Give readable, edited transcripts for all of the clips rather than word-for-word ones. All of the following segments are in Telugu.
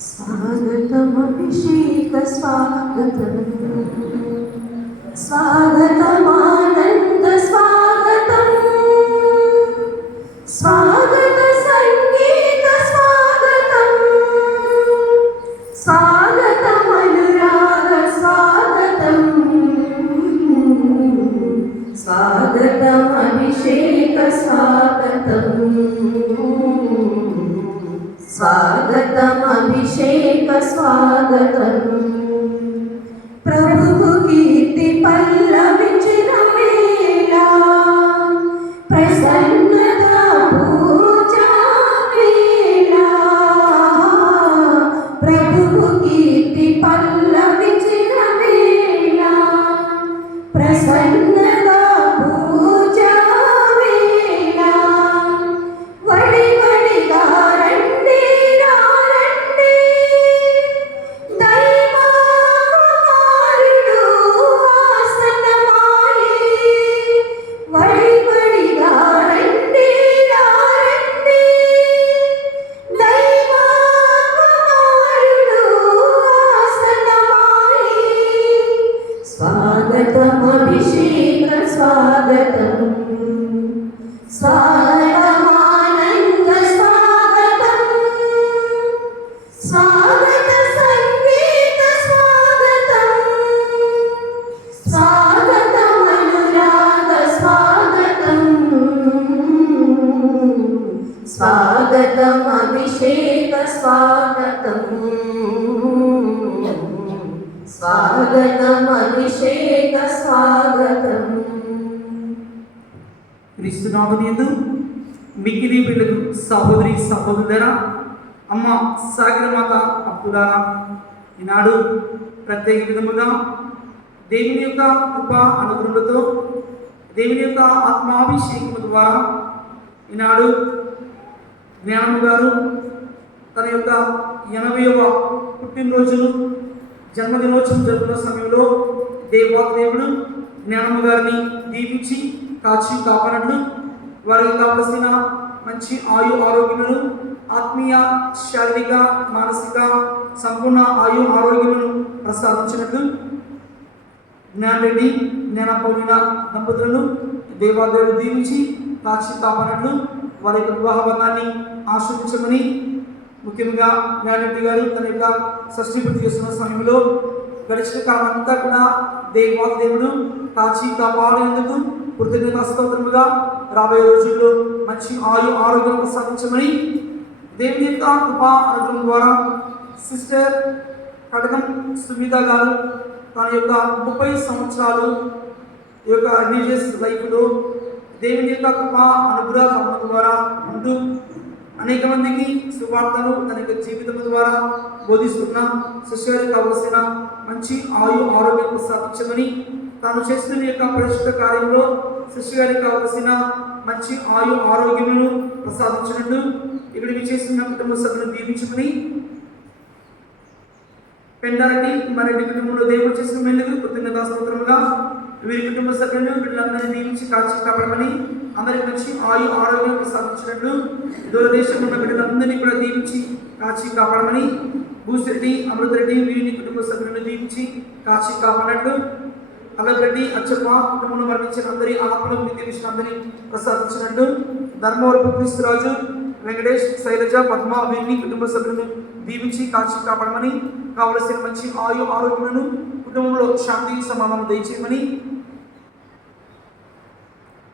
स्वागतम अभिषेक स्वागतम स्वागतमानंद स्वागतम स्वागत संगीत स्वागतम स्वागतम अनुराग स्वागतम स्वागतम अभिषेक स्वागतम स्वागतम अभिषेक स्वागतम प्रभु कीर्ति पल्लविंచిన వేళ प्रसन्नता पूजा వేళ प्रभु कीर्ति पल्लविंచిన వేళ प्रसन्नता पूजा వేళ వడి వడిగా स्वागतम अभिषेक स्वागतम स्वागतमानंद स्वागतम स्वागत संगीत स्वागतम स्वागतम अनुराग स्वागतम स्वागतम अभिषेक स्वागतम स्वागतम अभिषेक स्वागतम క్రీస్తునామమునందు మిక్కిలి పిల్లలు సహోదరి సహోదరులారా అమ్మ సాగరమాత అప్పులారా ఈనాడు ప్రత్యేక విధముగా దేవుని యొక్క కృప అనుగ్రహంతో దేవుని యొక్క ఆత్మాభిషేకం ద్వారా ఈనాడు జ్ఞానము గారు తన యొక్క 80వ పుట్టినరోజును జన్మదినోత్సవం జరుపుకున్న సమయంలో దేవుడు జ్ఞానము గారిని దీవించి కాచి కాపాడట్లు వారికి కావలసిన మంచి ఆయు ఆరోగ్యమును ఆత్మీయ శారీరక మానసిక సంపూర్ణ ఆయు ఆరోగ్యమును ప్రసాదించినట్లు జ్ఞానరెడ్డి జ్ఞాన పౌలిన దంపతులను దేవాదేవుడు దీవించి కాచి కాపాడట్లు వారి యొక్క వివాహ బంధాన్ని ఆశీర్వదించమని ముఖ్యంగా జ్ఞానరెడ్డి గారు తన యొక్క షష్ఠి పూర్తి చేస్తున్న సమయంలో గడిచిన కాలం అంతా కూడా దేవుడు కాచి కాపాడేందుకు కృతజ్ఞతాస్తోత్రముగా రాబోయే రోజుల్లో మంచి ఆయు ఆరోగ్యం ప్రసాదించమని దేవుని యొక్క కృపా అనుగ్రహం ద్వారా సిస్టర్ కడకం సుమిత గారు తన యొక్క 30 సంవత్సరాలు ఈ యొక్క రిలీజియస్ లైఫ్లో దేవుని యొక్క కృపా అనుగ్రహ సంబంధం ద్వారా ఉంటూ అనేక మందికి సువార్తను తన యొక్క జీవితం ద్వారా బోధిస్తున్న శిష్యులకు కావలసిన మంచి ఆయు ఆరోగ్యం ప్రసాదించమని తాను చేస్తున్న యొక్క పరిశుద్ధ కార్యంలో సృష్టి గారికి కావలసిన మంచి ఆరోగ్యమును ప్రసాదించినట్టు ఇక్కడ చేస్తున్న కుటుంబ సభ్యులను దీవించుకుని పెండారెడ్డి మరెడ్డి కుటుంబంలో దేవుడు చేసిన మేలుకు కృతజ్ఞతాస్తోత్రముగా వీరి కుటుంబ సభ్యులను వీళ్ళందరినీ దీవించి కాచి కాపాడమని అందరికి మంచి ఆరోగ్యం ప్రసాదించినట్లు దూరదేశంలో ఉన్న బిడ్డలందరినీ కూడా దీవించి కాచి కాపాడమని భూసిరెడ్డి అమృతరెడ్డి వీరిని కుటుంబ సభ్యులను దీవించి కాచి కాపాడినట్లు అల్లరెడ్డి అచ్చప్ప కుటుంబంలో మరణించిన అందరి ఆత్మలను నిత్య అందరినీ ప్రసాదించినట్టు ధర్మవరపు క్రీస్తురాజు వెంకటేష్ శైలజ పద్మ వీరిని కుటుంబ సభ్యులను దీవించి కాచి కాపాడమని కావలసిన మంచి ఆరోగ్యములను కుటుంబంలో శాంతి సమాధానం దయచేయమని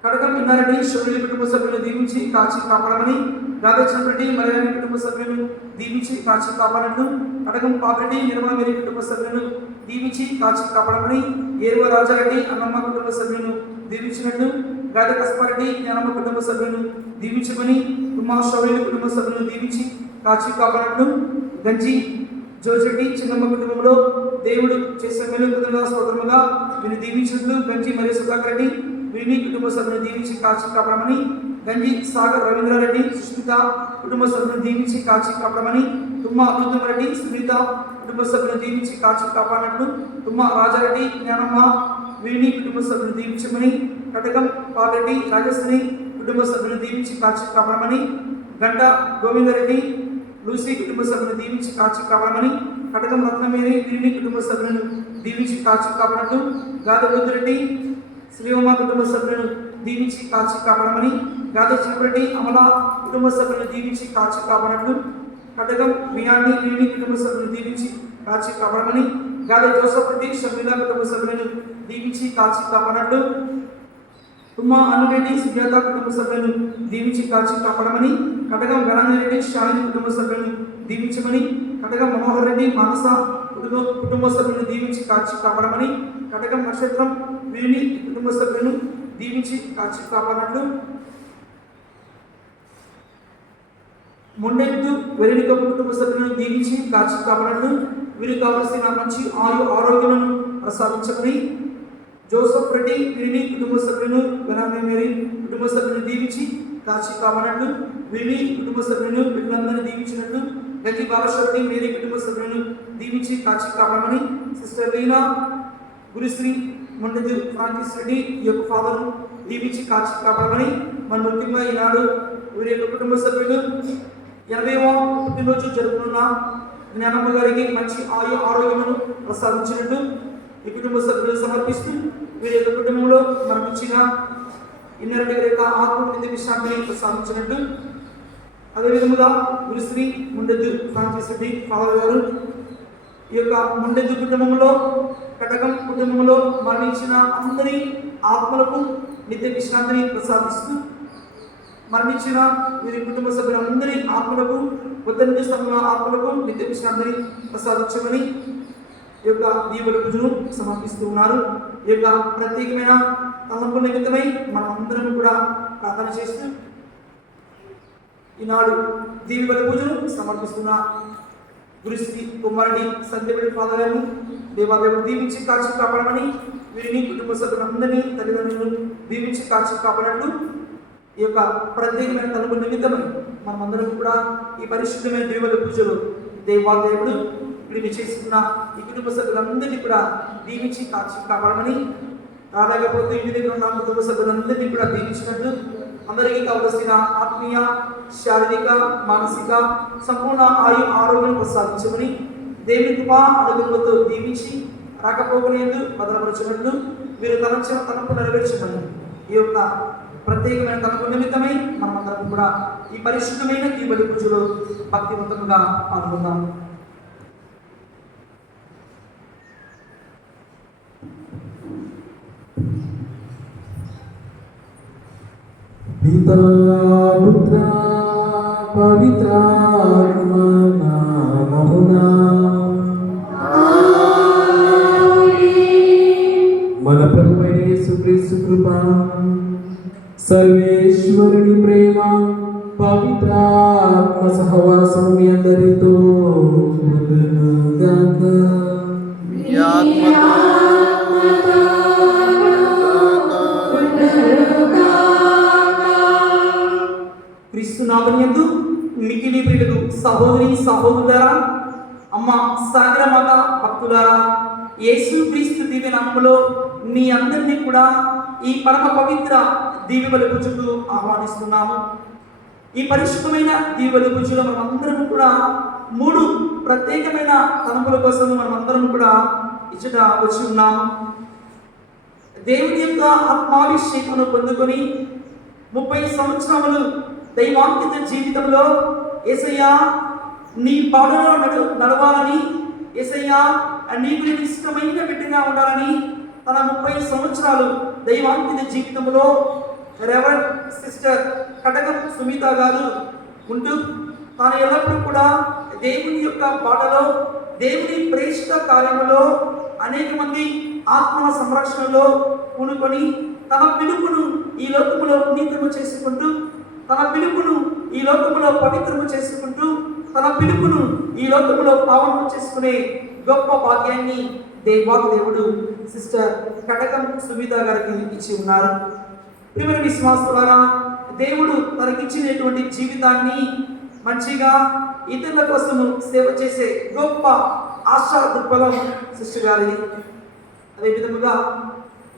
కడకం ఇన్నారెడ్డి శివుని కుటుంబ సభ్యులను దీవించి కాచి కాపాడమని రాధాచంద్రెడ్డి మలయాళి కుటుంబ సభ్యులను దీవించి కాచి కాపాడను కడకం పాపిరెడ్డి నిర్మల మేరీ కుటుంబ సభ్యులను దీవించి కాచి కాపాడమని ఏరువ రాజారెడ్డి అన్నమ్మ కుటుంబ సభ్యులను దీవించినట్టు గాద కస్పారెడ్డి జ్ఞానమ్మ కుటుంబ సభ్యులను దీవించమని ఉమా శౌర్యుల కుటుంబ సభ్యులను దీవించి కాచి కాపాడను గంజి జోజెడ్డి చిన్నమ్మ కుటుంబంలో దేవుడు చేసిన మేలు స్తోత్రముగా వీరిని దీవించినట్లు గంజి మరియు సుధాకర్ రెడ్డి వీరిని కుటుంబ సభ్యులను దీవించి కాచి కాపాడమని గంజి సాగర్ రవీంద్రారెడ్డి సుష్మిత కుటుంబ సభ్యులను దీవించి కాచి కాపాడమని తుమ్మ అనంతమరెడ్డి సునీత కుటుంబ సభ్యులను దీవించి కాచి కాపాడినట్లు తుమ్మ రాజారెడ్డి జ్ఞానమ్మ వీరిని కుటుంబ సభ్యులను దీవించమని కటకం పాలరెడ్డి రాజశ్రీ కుటుంబ సభ్యులను దీవించి కాచి కాపాడమని గంట గోవిందరెడ్డి లూసీ కుటుంబ సభ్యులను దీవించి కాచి కాపాడమని కటకం రత్నమేరి వీరిని కుటుంబ సభ్యులను దీవించి కాచి కాపాడటం గాదబుద్ధిరెడ్డి శ్రీవమ్మ కుటుంబ సభ్యులను దీవించి కాచి కాపాడమని గాద చిన్నరెడ్డి అమల కుటుంబ సభ్యులను దీవించి కాచి కాపాడటం కటకం మియాని వీరిని కుటుంబ సభ్యులను దీవించి కాచి కాపాడమని గాద జోసఫ్ రెడ్డి షర్మిల కుటుంబ సభ్యులను దీవించి కాచి కాపాడటం తుమ్మ అనురెడ్డి సుజాత కుటుంబ సభ్యులను దీవించి కాచి కాపాడమని కటకం గణారెడ్డి షాలిని కుటుంబ సభ్యులను దీవించమని కటకం మనోహర్ రెడ్డి మానస కుటుంబ సభ్యులను దీవించి కాచి కాపాడమని కటకం నక్షత్రం వీరిని కుటుంబ సభ్యులను దీవించి కాచి కాపాడినట్లు మొండెత్తు వెరినిక కుటుంబ సభ్యులను దీవించి కాచి కాపాడినట్లు వీరికి కావలసిన మంచి ఆరోగ్యాలను ప్రసాదించమని జోసఫ్ రెడ్డి వీరిని కుటుంబ సభ్యులను గణామే మేరీ కుటుంబ సభ్యులను దీవించి కాచి కాపాడినట్లు వీరిని కుటుంబ సభ్యులను వీళ్ళందరినీ దీవించినట్లు గంజి బాలశ్వరి మేరీ కుటుంబ సభ్యులను దీవించి కాచి కాపాడమని సిస్టర్ లీనా గురుశ్రీ మొండెత్తు ఫ్రాన్సిస్ రెడ్డి ఈ యొక్క ఫాదర్ను దీవించి కాచి కాపాడమని మన ముఖ్యంగా ఈనాడు వీరి యొక్క కుటుంబ సభ్యులు 80వ పుట్టినరోజు జరుపుకున్న జ్ఞానమ్మ గారికి మంచి ఆరోగ్యమును ప్రసాదించినట్టు ఈ కుటుంబ సభ్యులు సమర్పిస్తూ వీరి యొక్క కుటుంబంలో మరణించిన ఇన్నరెడ్డి గారి యొక్క ఆత్మనిత్య విశ్రాంతిని ప్రసాదించినట్టు అదేవిధముగా గురుశ్రీ మొండెత్తు ఫ్రాన్సిస్ రెడ్డి ఫాదర్ గారు ఈ యొక్క మొండెత్తు కుటుంబంలో కటకం కుటుంబంలో మరణించిన అందరి ఆత్మలకు నిత్య విశ్రాంతిని ప్రసాదిస్తూ మరణించిన వీరి కుటుంబ సభ్యులందరి ఆత్మలకు ఉత్తర స్థలంలో ఆత్మలకు నిత్య విశ్రాంతిని ప్రసాదించమని ఈ యొక్క దీవుల పూజను సమర్పిస్తూ ఉన్నారు. ఈ యొక్క ప్రత్యేకమైన తలంపు నిమిత్తమై మనం అందరం కూడా ప్రార్థన చేస్తూ ఈనాడు దీవుల పూజను సమర్పిస్తున్న గురుశ్రీ కుమారుడి సంధ్యపడి ఫాదర్ గారు దేవాలయం దీవించి కాచి కాపాడమని వీరిని కుటుంబ సభ్యులందరినీ తల్లిదండ్రులను దీవించి కాచి కాపాడట్లు ఈ యొక్క ప్రత్యేకమైన తలుపు నిమిత్తమై మనమందరం కూడా ఈ పరిశుద్ధమైన దేవుల పూజలో దేవాదేవుడు ఇప్పుడు చేస్తున్న ఈ కుటుంబ సభ్యులందరినీ కూడా దీవించి కాచి కాపాడమని రాలేకపోతే ఇంటి దగ్గర ఉన్న కుటుంబ సభ్యులందరినీ కూడా దీవించినట్లు అందరికీ కావలసిన ఆత్మీయ శారీరక మానసిక సంపూర్ణ ఆరోగ్యం ప్రసాదించమని దేవుని కృపా అనుగ్రహంతో దీవించి రాకపోకలేదు భద్రపరచినట్లు వీరు తలంచిన తలంపు నెరవేర్చమని ఈ యొక్క ప్రత్యేకమైన తలంపు నిమిత్తమై మనమందరం కూడా ఈ పరిశుద్ధమైన ఈ బలి పూజలో భక్తివంతంగా పాల్గొందాం. पिता पुत्र पवित्रात्मा नाममुना మన ప్రభువైన యేసుక్రీస్తు కృప సర్వేశ్వరుని ప్రేమ పవిత్రాత్మ సహవాసం మీ అందరితో ఉండును గాక. మీ ఆత్మతో సహోదరి సహోదరులారా, అమ్మ సాగరమాత భక్తులారా, యేసుక్రీస్తు దివ్య నామములో మీ అందరినీ కూడా ఈ పరమ పవిత్ర దీవెనల పూజకు ఆహ్వానిస్తున్నాము. ఈ పరిశుద్ధమైన దీవెనల పూజలో మనం అందరం కూడా 3 ప్రత్యేకమైన తలంపుల కోసం మనం అందరం కూడా ఇచ్చట వచ్చి ఉన్నాము. దేవుని యొక్క ఆత్మాభిషేకమును పొందుకొని 30 సంవత్సరములు దైవాంకిత జీవితంలో యేసయ్యా నీ బాటలో నడవాలని, యేసయ్యా నీకు నేను ఇష్టమైన బిడ్డగా ఉండాలని తన 30 సంవత్సరాలు దైవాంకిత జీవితంలో రెవరెండ్ సిస్టర్ కటకం సుమిత గారు ఉంటూ తాను ఎల్లప్పుడూ కూడా దేవుని యొక్క బాటలో, దేవుని ప్రేషిత కార్యములో, అనేక మంది ఆత్మల సంరక్షణలో పూనుకొని తన పిలుపును ఈ లోకములో పునీతము చేసుకుంటూ, తన పిలుపును ఈ లోకములో పవిత్రము చేసుకుంటూ, తన పిలుపును ఈ లోకములో పావనము చేసుకునే గొప్ప భాగ్యాన్ని దేవుడు సిస్టర్ కటకం సుమిత గారికి ఇచ్చి ఉన్నారు. ప్రియమైన విశ్వాసులారా, దేవుడు తనకిచ్చినటువంటి జీవితాన్ని మంచిగా ఇతరుల కోసము సేవ చేసే గొప్ప ఆశా దృక్పథం సిస్టర్ గారిది. అదే విధముగా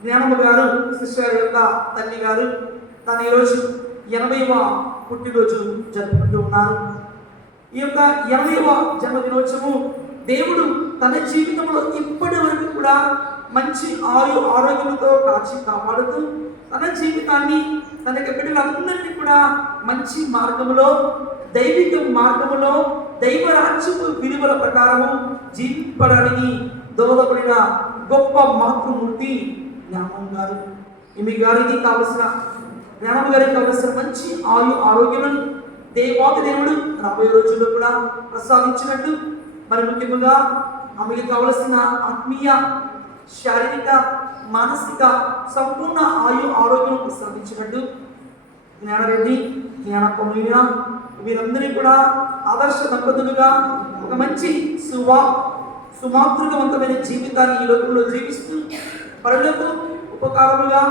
జ్ఞానమ్మ గారు సిస్టర్ గారి యొక్క తల్లి గారు తను ఈరోజు 80వ పుట్టినరోజు జరుపుకుంటూ ఉన్నారు. ఈ యొక్క 80వ జన్మదినోత్సవము దేవుడు తన జీవితంలో ఇప్పటి వరకు కూడా మంచి ఆరోగ్యంతో కాచి కాపాడుతూ తన జీవితాన్ని, తన బిడ్డలందరినీ కూడా మంచి మార్గములో, దైవిక మార్గములో, దైవరాజ్యపు విలువల ప్రకారము జీవించడానికి దోహదపడిన గొప్ప మాతృమూర్తి జ్ఞానం గారు. ఈమె గారికి కావలసిన, జ్ఞానం గారికి కావలసిన మంచి ఆరోగ్యములను దేవుడు రాబోయే రోజుల్లో కూడా ప్రసాదించినట్టు, మరి ముఖ్యంగా ఆమెకి కావలసిన ఆత్మీయ, శారీరక, మానసిక సంపూర్ణ ఆరోగ్యం ప్రసాదించినట్టు జ్ఞానరెడ్డి, జ్ఞానపమున వీరందరినీ కూడా ఆదర్శ దంపతులుగా ఒక మంచి సుమాతృకవంతమైన జీవితాన్ని ఈ లోకంలో జీవిస్తూ పరులకు ఉపకారముగా,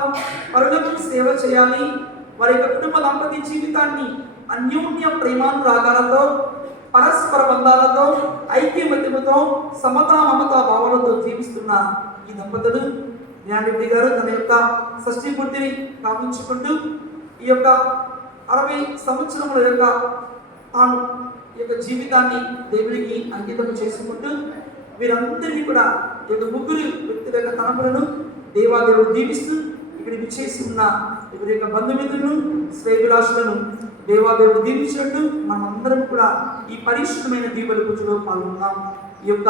పరులకు సేవ చేయాలి. వారి యొక్క కుటుంబ దాంపత్య జీవితాన్ని అన్యోన్య ప్రేమానురాగాలతో, పరస్పర బంధాలతో, ఐక్యమత్యముతో, సమతా మమతా భావాలతో జీవిస్తున్న ఈ దంపతులు జ్ఞానరెడ్డి గారు తన యొక్క షష్ఠీ పూర్తిని కావించుకుంటూ ఈ యొక్క 60 సంవత్సరముల యొక్క తాను ఈ యొక్క జీవితాన్ని దేవుడికి అంకితం చేసుకుంటూ వీరందరినీ కూడా ఈ యొక్క 3 వ్యక్తుల యొక్క తలంపులను దేవుడు దీవిస్తూ ఇక్కడ విచ్చేసి ఉన్న ఎవరి యొక్క బంధుమిత్రులను, శ్రేయభిలాషులను దేవుడు దీవించినట్టు మనమందరం కూడా ఈ పరిశుద్ధమైన దీవెల పూజలో పాల్గొన్నాం. ఈ యొక్క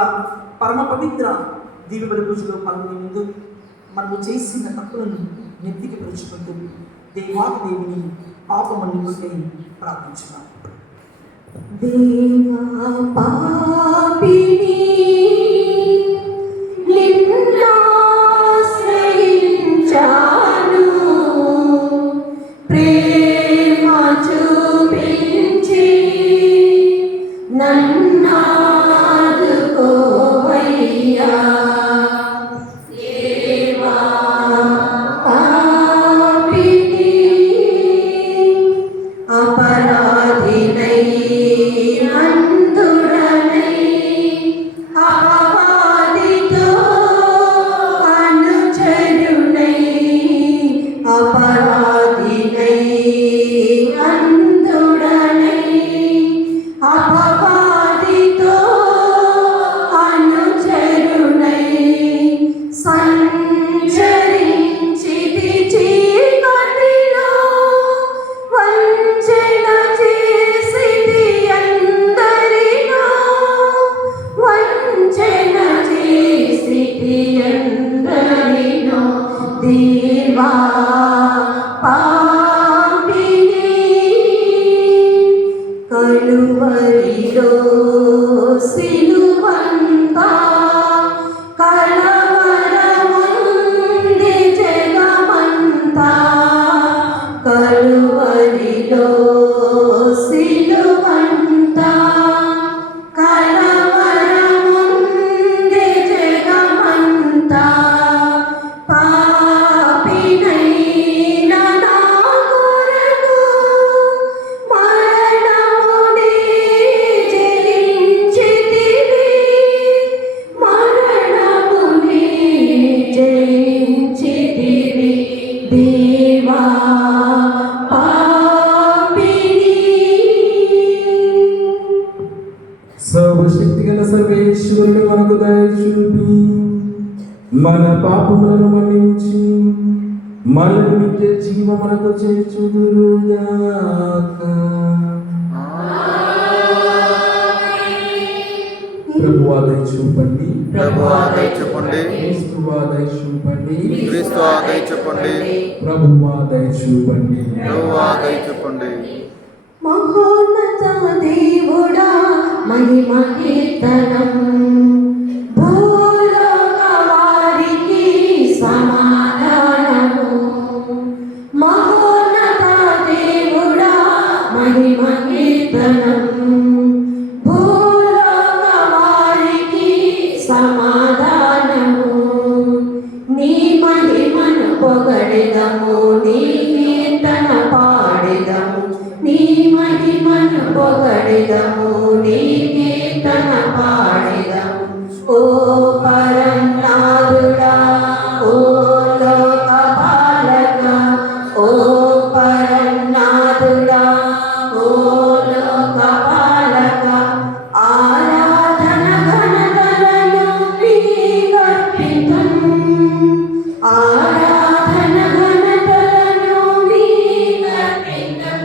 పరమ పవిత్ర దీవెల పూజలో పాల్గొనే ముందు మనము చేసిన తప్పులను నెత్తికి పరుచుకుంటూ దేవుని పాపమన్నిటికై ప్రార్థించున్నాం. దేవా పాపిని నిన్నాశ్రయించాను, ప్రేమ చూపించి నన్నాదుకోవయ్యా. దేవా పాపిని అపరాధినై అందుడనై అపవాదితో అనుచరునై, అపరాధినై అందుడనై అపవాదితో అనుచరునై సంచరించితి చీకటిలో, వంచన చేసితి అందరిలో, వంచన చేసితి అందరిలో. దేవా పాపిని కలువరిలో సిలువంతా కలవరముంది జగమంతా, కలువరిలో సిలువంతా కలవరముంది జగమంతా. పాపినైన నా మన పాపములను మన్నించి మనల్ని నిత్య జీవమునకు చేర్చుదురుగాక. ప్రభువా దయ చూపండి. ప్రభువా దయ చూపండి. క్రీస్తువా దయ చూపండి. క్రీస్తువా దయ చూపండి. ప్రభువా దయ చూపండి. ప్రభువా దయ చూపండి. మహోన్నత దేవుడా మహిమ కీర్తనం భూలోక వారికి సమాధానము. మహోన్నత దేవుడా మహిమ కీర్తనం భూలోక వారికి సమాధానము. నీ మహిమను పొగడెదము, నీ కీర్తన పాడెదము. నీ మహిమను పొగడెదము, నీ కీర్తన పాడెదము. ఓ పరంనాథుడా, ఓ లోక పాలక, ఓ పరంనాథుడా, ఓ లోక పాలక. ఆరాధన ఘనతలను నీకర్పితం, ఆరాధన ఘనతలను నీకర్పితం.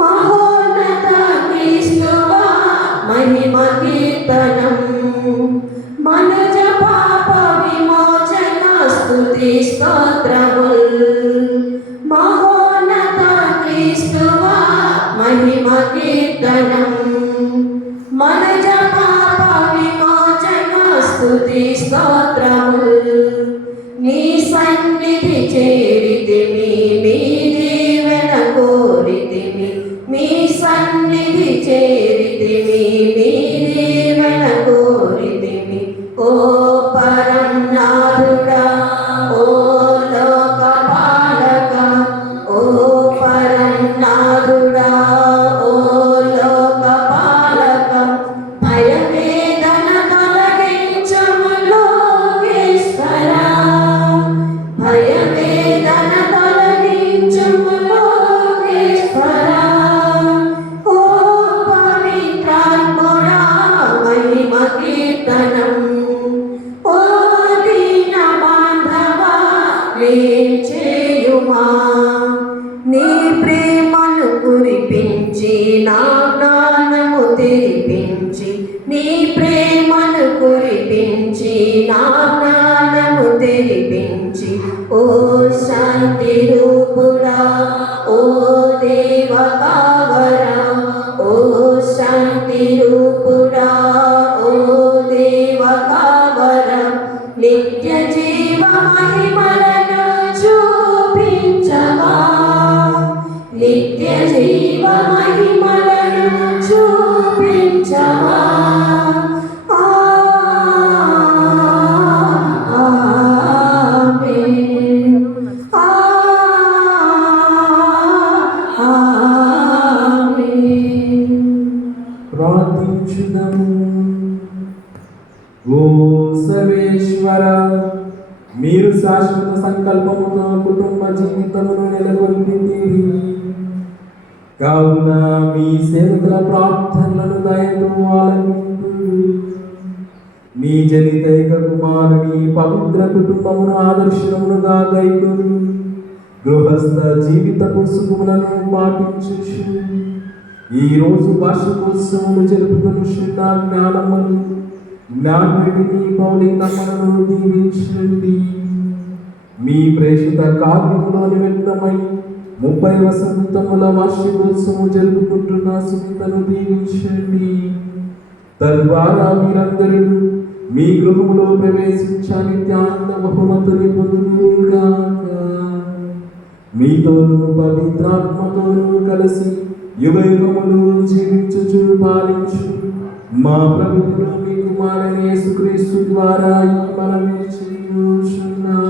మహోన్నత క్రీస్తువా మహిమ కీర్తనం మనజ పాప విమోచన స్తుతి స్తోత్రముల్. మహోన్నత క్రీస్తువా మహిమ కీర్తనం మనజ పాప విమోచన స్తుతి స్తోత్రముల్. నీ సన్నిధి చేరితిమి, మీ దీవెన కోరితిమి. మీ సన్నిధి చేరితిమి, మీ దీవెన కోరితిమి. ఓ పరంనాథుడా, ఓ లోక పాలక, ఓ పరంనాథుడా, ఓ లోక పాలక. భయవేదన తొలగించుము లోకేశ్వరా, భయవేదన తొలగించుము లోకేశ్వరా. ఓ పవిత్రాత్ముడా మహిమ కీర్తనం. ఓ దీన బాంధవా ప్రేమ చేయుమా. నీ ప్రేమను కురిపించి నా జ్ఞానము తెరిపించి. నీ ప్రేమను కురిపించి నా జ్ఞానము తెరిపించి. ఓ శాంతి రూపుడా, ఓ దేవ కావరా, ఓ శాంతి రూపుడా, ఓ దేవ కావరా. నిత్య జీవ మహిమలను చూపించవా, నిత్య జీవ మహిమలను చూపించవా. ఆమేన్. ఆమేన్. ప్రార్థించుదాము. ఓ సర్వేశ్వర, మీరు శాశ్వత సంకల్పముతో కుటుంబ జీవితమును నెలకొల్పితిరి. కావున మీ సేవకుల ప్రార్థనలను దయతో ఆలకింతురు. మీ జనితైక కుమారుని పవిత్ర కుటుంబమును ఆదర్శములుగా గైకొను. గృహస్థ జీవితపు సుఖములను పాటించుచు ఈ రోజు వార్షికోత్సవములు జరుపుకొనుచున్న జ్ఞానమును జ్ఞానుడిని పౌలికమ్మను దీవించండి. మీ ప్రేషిత కార్యములో నిమిత్తమై 30 వసంతముల వార్షికోత్సవం జరుపుకుంటున్న సునీతను దీవించండి. తద్వారా మీరందరూ మీ గృహములో ప్రవేశించాలి నిత్యానంద బహుమతుని పొందుగాక. మీతోనూ పవిత్రాత్మతోనూ కలిసి యుగ యుగములు జీవించుచు పాలించు మా ప్రభువును మీ కుమారుని యేసుక్రీస్తు ద్వారా ఈ మనవి చేయుచున్నాం.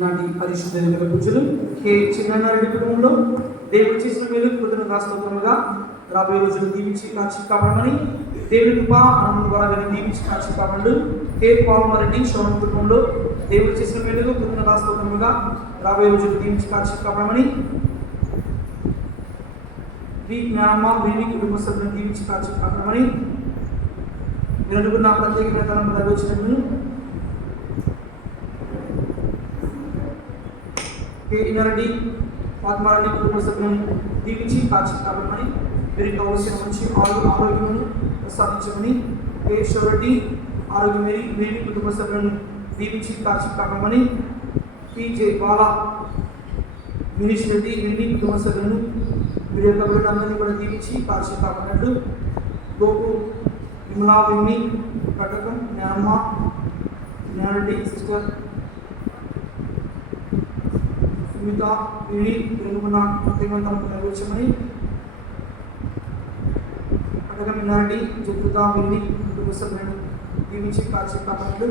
నాటి పరిశుద్ధ ఎన్నికల పూజలు కే చిన్ననారెడ్డి కుటుంబంలో దేవుడు చేసిన మేలు కృతజ్ఞతాస్తుతులుగా రాబోయే రోజులు దీవించి కాచి కాపాడమని దేవుడి కృప ఆనందం ద్వారా దీవించి కాచి కాపాడు. కే పాల్మారెడ్డి శోభన కుటుంబంలో దేవుడు చేసిన మేలు కృతజ్ఞతాస్తుతులుగా రాబోయే రోజులు దీవించి కాచి కాపాడమని మీ జ్ఞానమ్మ వీరిని కుటుంబ సభ్యులను దీవించి కాచి కాపాడమని మీరు అనుకున్న ప్రత్యేకమైన తలంపు నెరవేర్చినట్లు ఇన్నరెడ్డి ఫాతిమారెడ్డి కుటుంబ సభ్యులను దీవించి కాచి కాపాడమని వీరికి కావలసిన మంచి ఆరోగ్యమును ప్రసాదించమని కేశవరెడ్డి ఆరోగ్యమేరి వీరి కుటుంబ సభ్యులను దీవించి కాచి కాపాడమని టీజే బాల మినిష్ రెడ్డి వీరి కుటుంబ సభ్యులను వీరి యొక్క బిడ్డలందరినీ కూడా దీవించి కాచి కాపాడినట్లు గోపు విమలా విమ్మి కటకం జ్ఞానమ్మ జ్ఞానరెడ్డి సిస్టర్ సుమిత వీరి తెలుగున్న ప్రత్యేకతను నెరవేర్చమని కటకం జ్ఞానరెడ్డి జగృత వీరి కుటుంబ సభ్యులను దీవించి కాచి కాపాడినట్లు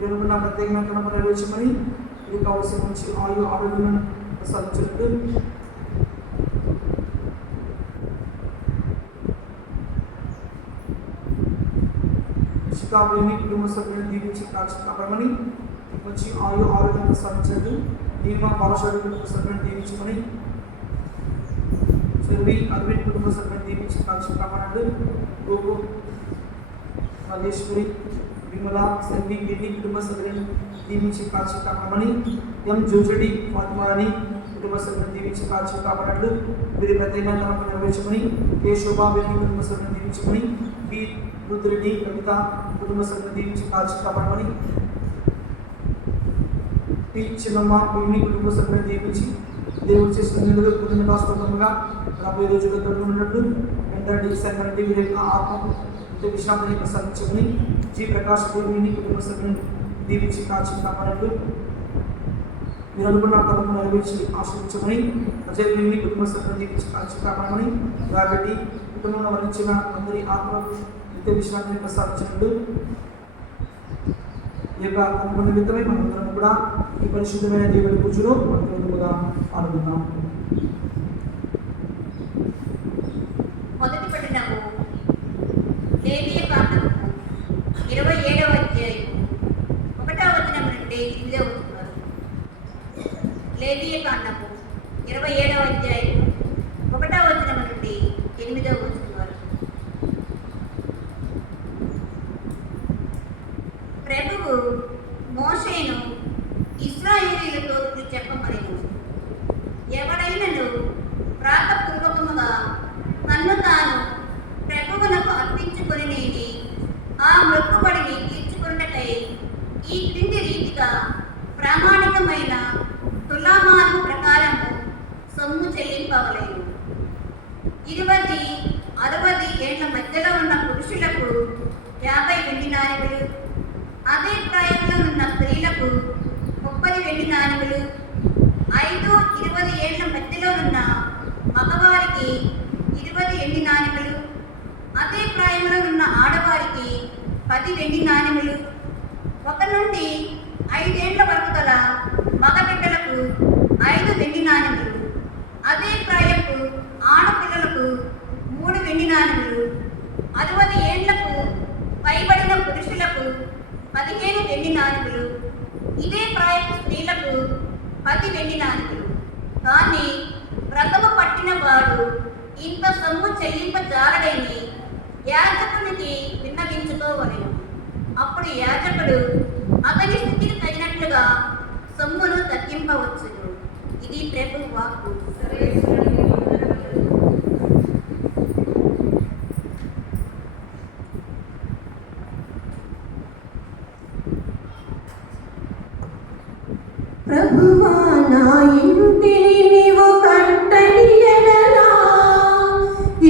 వీరుకున్న ప్రత్యేకతను నెరవేర్చమని వీరికి కావలసిన మంచి ఆరోగ్యాలను ప్రసాదించినట్లు శిఖాబుని కుటుంబ సభ్యులను దీవించి కాచి కాపాడమని మంచి ఆరోగ్యం ప్రసాదించినట్లు నీమ బాలశాలి కుటుంబ సభ్యులను దీవించమని చెర్వి అరవింద్ కుటుంబ సభ్యులను దీవించి కాచి కాపాడినట్లు గోపు మల్లేశ్వరి విమల సంధి గిడ్డి కుటుంబ సభ్యులను దీవించి కాచి కాపాడమని ఎం జోజడి ఫాతిమారాణి కుటుంబ సభ్యులను దీవించి కాచి కాపాడినట్లు వీరి ప్రత్యేకమైన నెరవేర్చమని కే శోభా వీరి కుటుంబ సభ్యులను దీవించమని బి రుద్రెడ్డి కవిత కుటుంబ సభ్యులను దీవించి కాచి కాపాడమని టి చిన్నమ్మ వీరిని కుటుంబ సభ్యులను దీవించి దేవుడు చేసిన నిందులు కృతజ్ఞతాస్పదంగా రాబోయే రోజుల్లో తొలగినట్లు వెంటనే సంగారెడ్డి వీరి ఆత్మ విశ్రాంతిని ప్రసాదించమని జి ప్రకాష్ వీరిని కుటుంబ సభ్యులను దీవించి కాచి కాపాడినట్లు మీరు అనుకున్న తలపు నెరవేర్చి ఆశ్రయించమని అజయ్ వీరిని కుటుంబ సభ్యులను దీవించి కాచి కాపాడమని రాబట్టి కుటుంబంలో వర్ణించిన అందరి ఆత్మకు నిత్య విశ్రాంతిని ప్రసాదించినట్లు ఈ యొక్క అనుకున్న నిమిత్తమై మనందరం కూడా ఈ పరిశుద్ధమైన దేవుడి పూజలో మంత్రముగా పాల్గొన్నాం. మొదటి పట్టణము లేవియ కాండము 27వ అధ్యాయం 1వ వచనం నుండి 8వ వచనం వరకు. లేవియ కాండము 27వ అధ్యాయం 1వ వచనం నుండి 8వ వచనం వరకు. ప్రభువు మోషేను ఇశ్రాయేలీయులతో చెప్పమనెను, ఎవడైనను ప్రాతపూర్వకముగా తన్ను తాను ప్రభువునకు అర్పించుకొని ఆ మొక్కుబడిని తీర్చుకున్నటై ఈ క్రింది రీతిగా ప్రామాణికమైన తులామాను ప్రకారము సొమ్ము చెల్లింపవలేను. 20, 60 ఏళ్ల మధ్యలో ఉన్న పురుషులకు 50 వెండి నాణెములు, అదే ప్రాయంలో ఉన్న స్త్రీలకు 30 వెండి నాణెములు, 5, 20 ఏళ్ల మధ్యలో ఉన్న మగవారికి 20 వెండి నాణెములు, అదే ప్రాయంలో ఉన్న ఆడవారికి 10 వెండి నాణెములు, 1 నుండి 5 ఏళ్ల వరకు గల మగబిడ్డలకు 5 వెండి నాణెములు, అదే ప్రాయపు ఆడపిల్లలకు 3 వెండి నాణెములు, 60 ఏళ్లకు పైబడిన పురుషులకు 15 వెండి నాణెములు, ఇదే ప్రాయపు స్త్రీలకు 10 వెండి నాణెములు. కానీ వ్రతము పట్టిన వాడు ఇంత సొమ్ము చెల్లింపజాలడని యాజకునికి విన్నవించుకోవలెను. అప్పుడు యాజకుడు అతని స్థితికి తగినట్లుగా సొమ్మును తగ్గింపవచ్చును. ఇది ప్రభు వాక్కు. ప్రభువా నా ఇంటిని నీవు కట్టని ఎడలా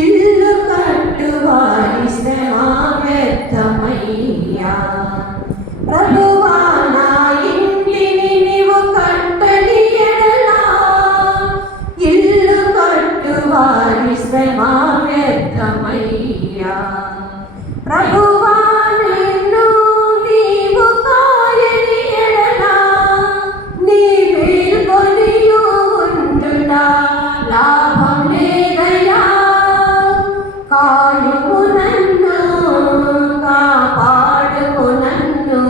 ఇల్లు కట్టువారి శ్రమ వ్యర్థమయ్యా. ప్రభువా నా ఇంటిని నీవు కట్టని ఎడలా ఇల్లు కట్టువారి శ్రమ వ్యర్థమయ్యా. ప్రభువా నిన్ను నీవు కాయని ఎడలా నీ మేల్కొనియు ఉండుట లాభం లేదయ్యా. కాయుము నన్ను కాపాడుము నన్ను,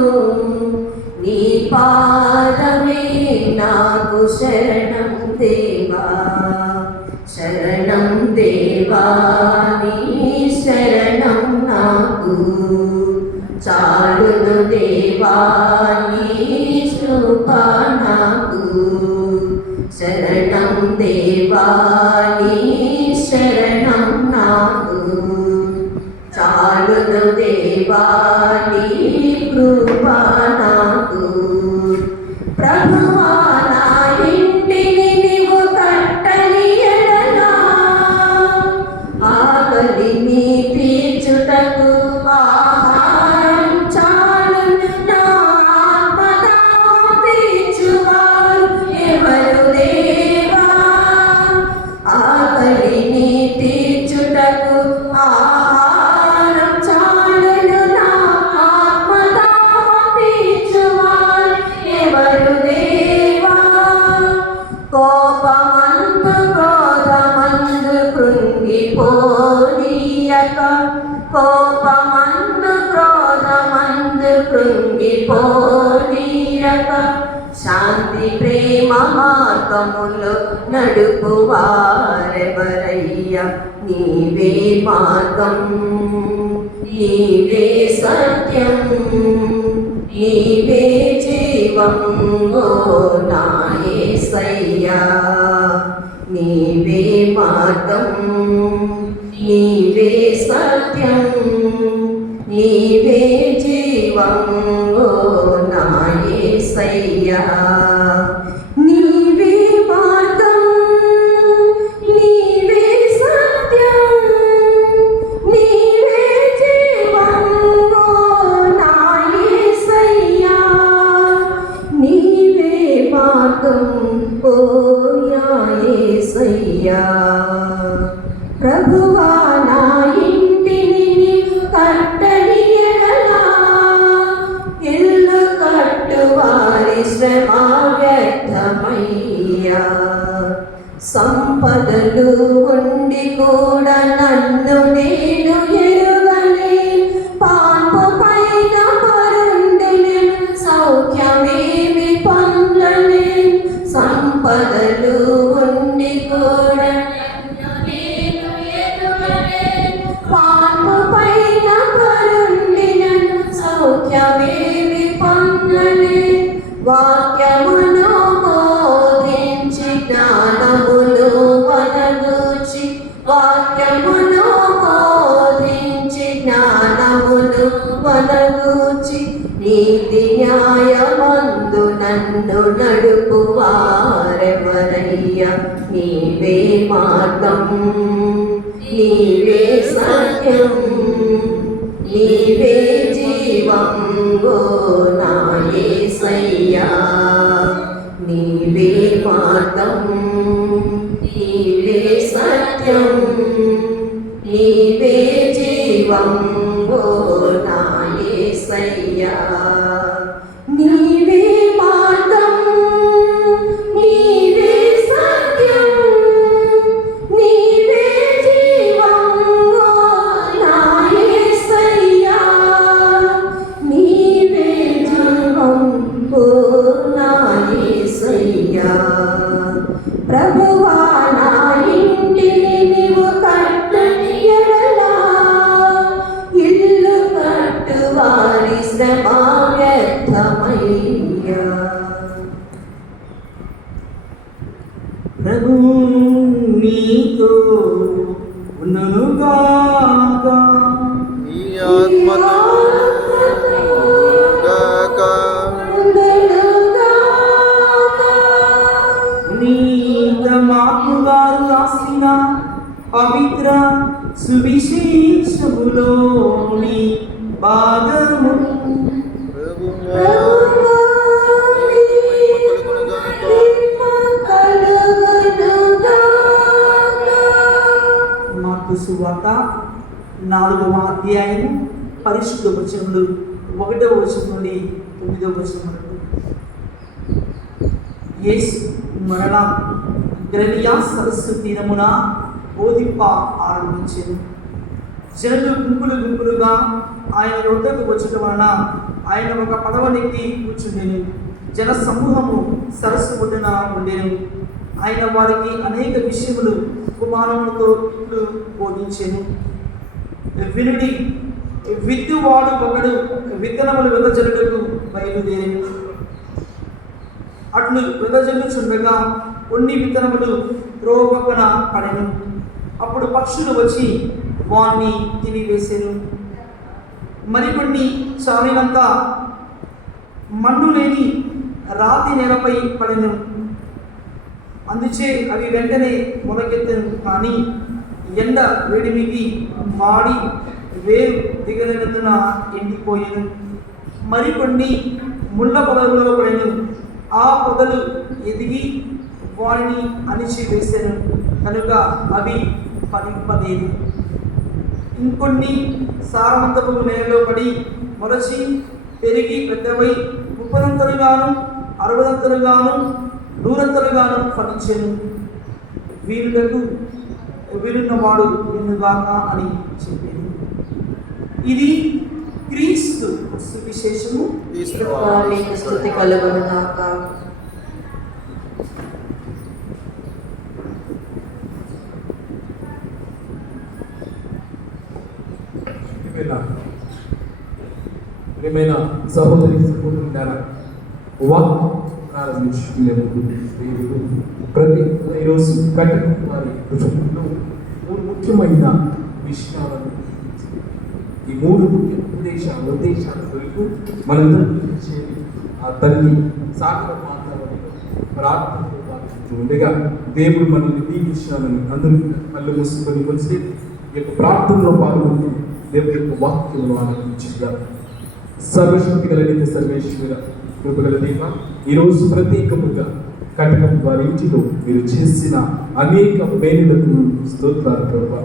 నీ పాదమే నాకు శరణం దేవా, శరణం దేవా. నాకు చాలును దేవా నీ కృప నాకు శరణం దేవా నీ శరణం నాకు చాలును దేవా నీ కృప నాకు ప్రభువా నా ఇంటిని నీవు కట్టని ఎడలా ఆకలిని తీర్చుటకు ఆహారం చాలును నా ఆత్మదాహం తీర్చువారు ఎవరు దేవా ఆకలిని తీర్చుటకు ఆహారం చాలును నా ఆత్మదాహం తీర్చువారు ఎవరు దేవా కోపమందు క్రోధమందు కృంగిపోనీయక కోపమందు క్రోధమందు కృంగిపోనీయక శాంతి ప్రేమ మార్గములో నడుపువారెవరయ్యా నీవే మార్గం నీవే సత్యం నీవే జీవం ఓ నా యేసయ్యా నీవే మార్గం నీవే సత్యం నీవే జీవం ఓ నా యేసయ్యా నీవే మార్గం నీవే సత్యం నీవే జీవం ఓ నా యేసయ్యా నీవే మార్గం ఓ నా యేసయ్యా ప్రభువా నా ఇంటిని నీవు కట్టని ఎడలా ఇల్లు కట్టువారి శ్రమ వ్యర్థమయ్యా సంపదలు ఉండి కూడా నన్ను నేను ఎరుగలే పాన్పు పైన పరుండిని సౌఖ్యమేమి పొందలే సంపదలు ఉండి కూడా నేను ఎరుగలే పాన్పు పైన పరుండిన సౌఖ్యమేమి పొందలే వాక్యమును బోధించి జ్ఞానమును వనగూర్చి వాక్యమును బోధించి జ్ఞానమును వనగూర్చి నీతి న్యాయమందు నన్ను నడుపువారెవరయ్యా నీవే మార్గం నీవే సత్యం నీవే జీవం ఓ నా యేసయ్యా నీవే మార్గం నీవే సత్యం నీవే జీవం ఓ నా యేసయ్యా నీవే మార్గం నీవే సత్యం నీవే జీవం ఓ నా యేసయ్యా నీవే జీవం ఓ నా యేసయ్యా ప్రభువా నా ఇంటిని నీవు కట్టని ఎడలా ఇల్లు కట్టువారి శ్రమ వ్యర్థమయ్యా ప్రభు నీతో ఉన్ననుగాక నీ ఆత్మతో గాక నీత మార్పు గారు రాసిన పవిత్ర సువిశేషములోని భాగము మార్కు సువార్త 4వ అధ్యాయం పరిశుద్ధ వచనములు 1వ వచనం నుండి 9వ వచనం వరకు. యేసు మరలా గలిలయ సరస్సు తీరమున బోధింప ఆరంభించెను. జనులు గుంపులు గుంపులుగా ఆయన వద్దకు వచ్చటం వలన ఆయన ఒక పడవనెక్కి కూర్చుండెను. జన సమూహము సరస్సు ఒడ్డున ఉండెను. ఆయన వారికి అనేక విషయములు ఉపమానములతో ఇట్లు బోధించెను. వినుడి, విత్తువాడు ఒకడు విత్తనములు వెదజల్లుటకు బయలుదేరి అట్లు వెదజల్లుచుండగా కొన్ని విత్తనములు త్రోవ పక్కన పడెను. అప్పుడు పక్షులు వచ్చి వాణ్ణి తినివేసెను. మరికొన్ని చాలినంత మన్ను లేని రాతి నేలపై పడెను. అందుచే అవి వెంటనే మొలకెత్తెను. కానీ ఎండ వేడిమికి మాడి వేరు దిగలినందున ఎండిపోయెను. మరికొన్ని ముళ్ళ పొదలలో పడెను. ఆ పొదలు ఎదిగి వారిని అణిచివేసెను కనుక అవి ఫలింపలేదు. ఇంకొన్ని సారవంతపు నేలలో పడి మొలచి పెరిగి పెద్దవై 30 60 100 ఫలించెను. వీలున్నవాడు వినుగాక అని చెప్పాను. ఇది క్రీస్తు సువిశేషము. మీకు స్తుతి కలుగును గాక. ప్రియమైన సహోదరి సహోదరులారా, వాక్యం ప్రారంభించుకునే ముందు దేవుడు ఈరోజు కట్టడం వారి కుటుంబంలో 3 ముఖ్యమైన విషయాలను, ఈ 3 ముఖ్య ఉద్దేశాల వరకు మనందరం చేరి ఆ తల్లి సాగర మాతావళిలో ప్రార్థనలో పాల్గొంటూ ఉండగా దేవుడు మనల్ని దీవించాలని అందరూ కళ్ళు మూసుకొని వచ్చి ఈ యొక్క ప్రార్థనలో పాల్గొంటూ దేవుడి యొక్క వాక్యమును ఆనందించారు. సర్వశక్తి కలిగిన సర్వేశ్వర కృపగల దేవ, ఈరోజు ప్రత్యేకముగా కటకం వారి ఇంటిలో మీరు చేసిన అనేక మేలులకు స్తోత్రాలు ప్రభావ.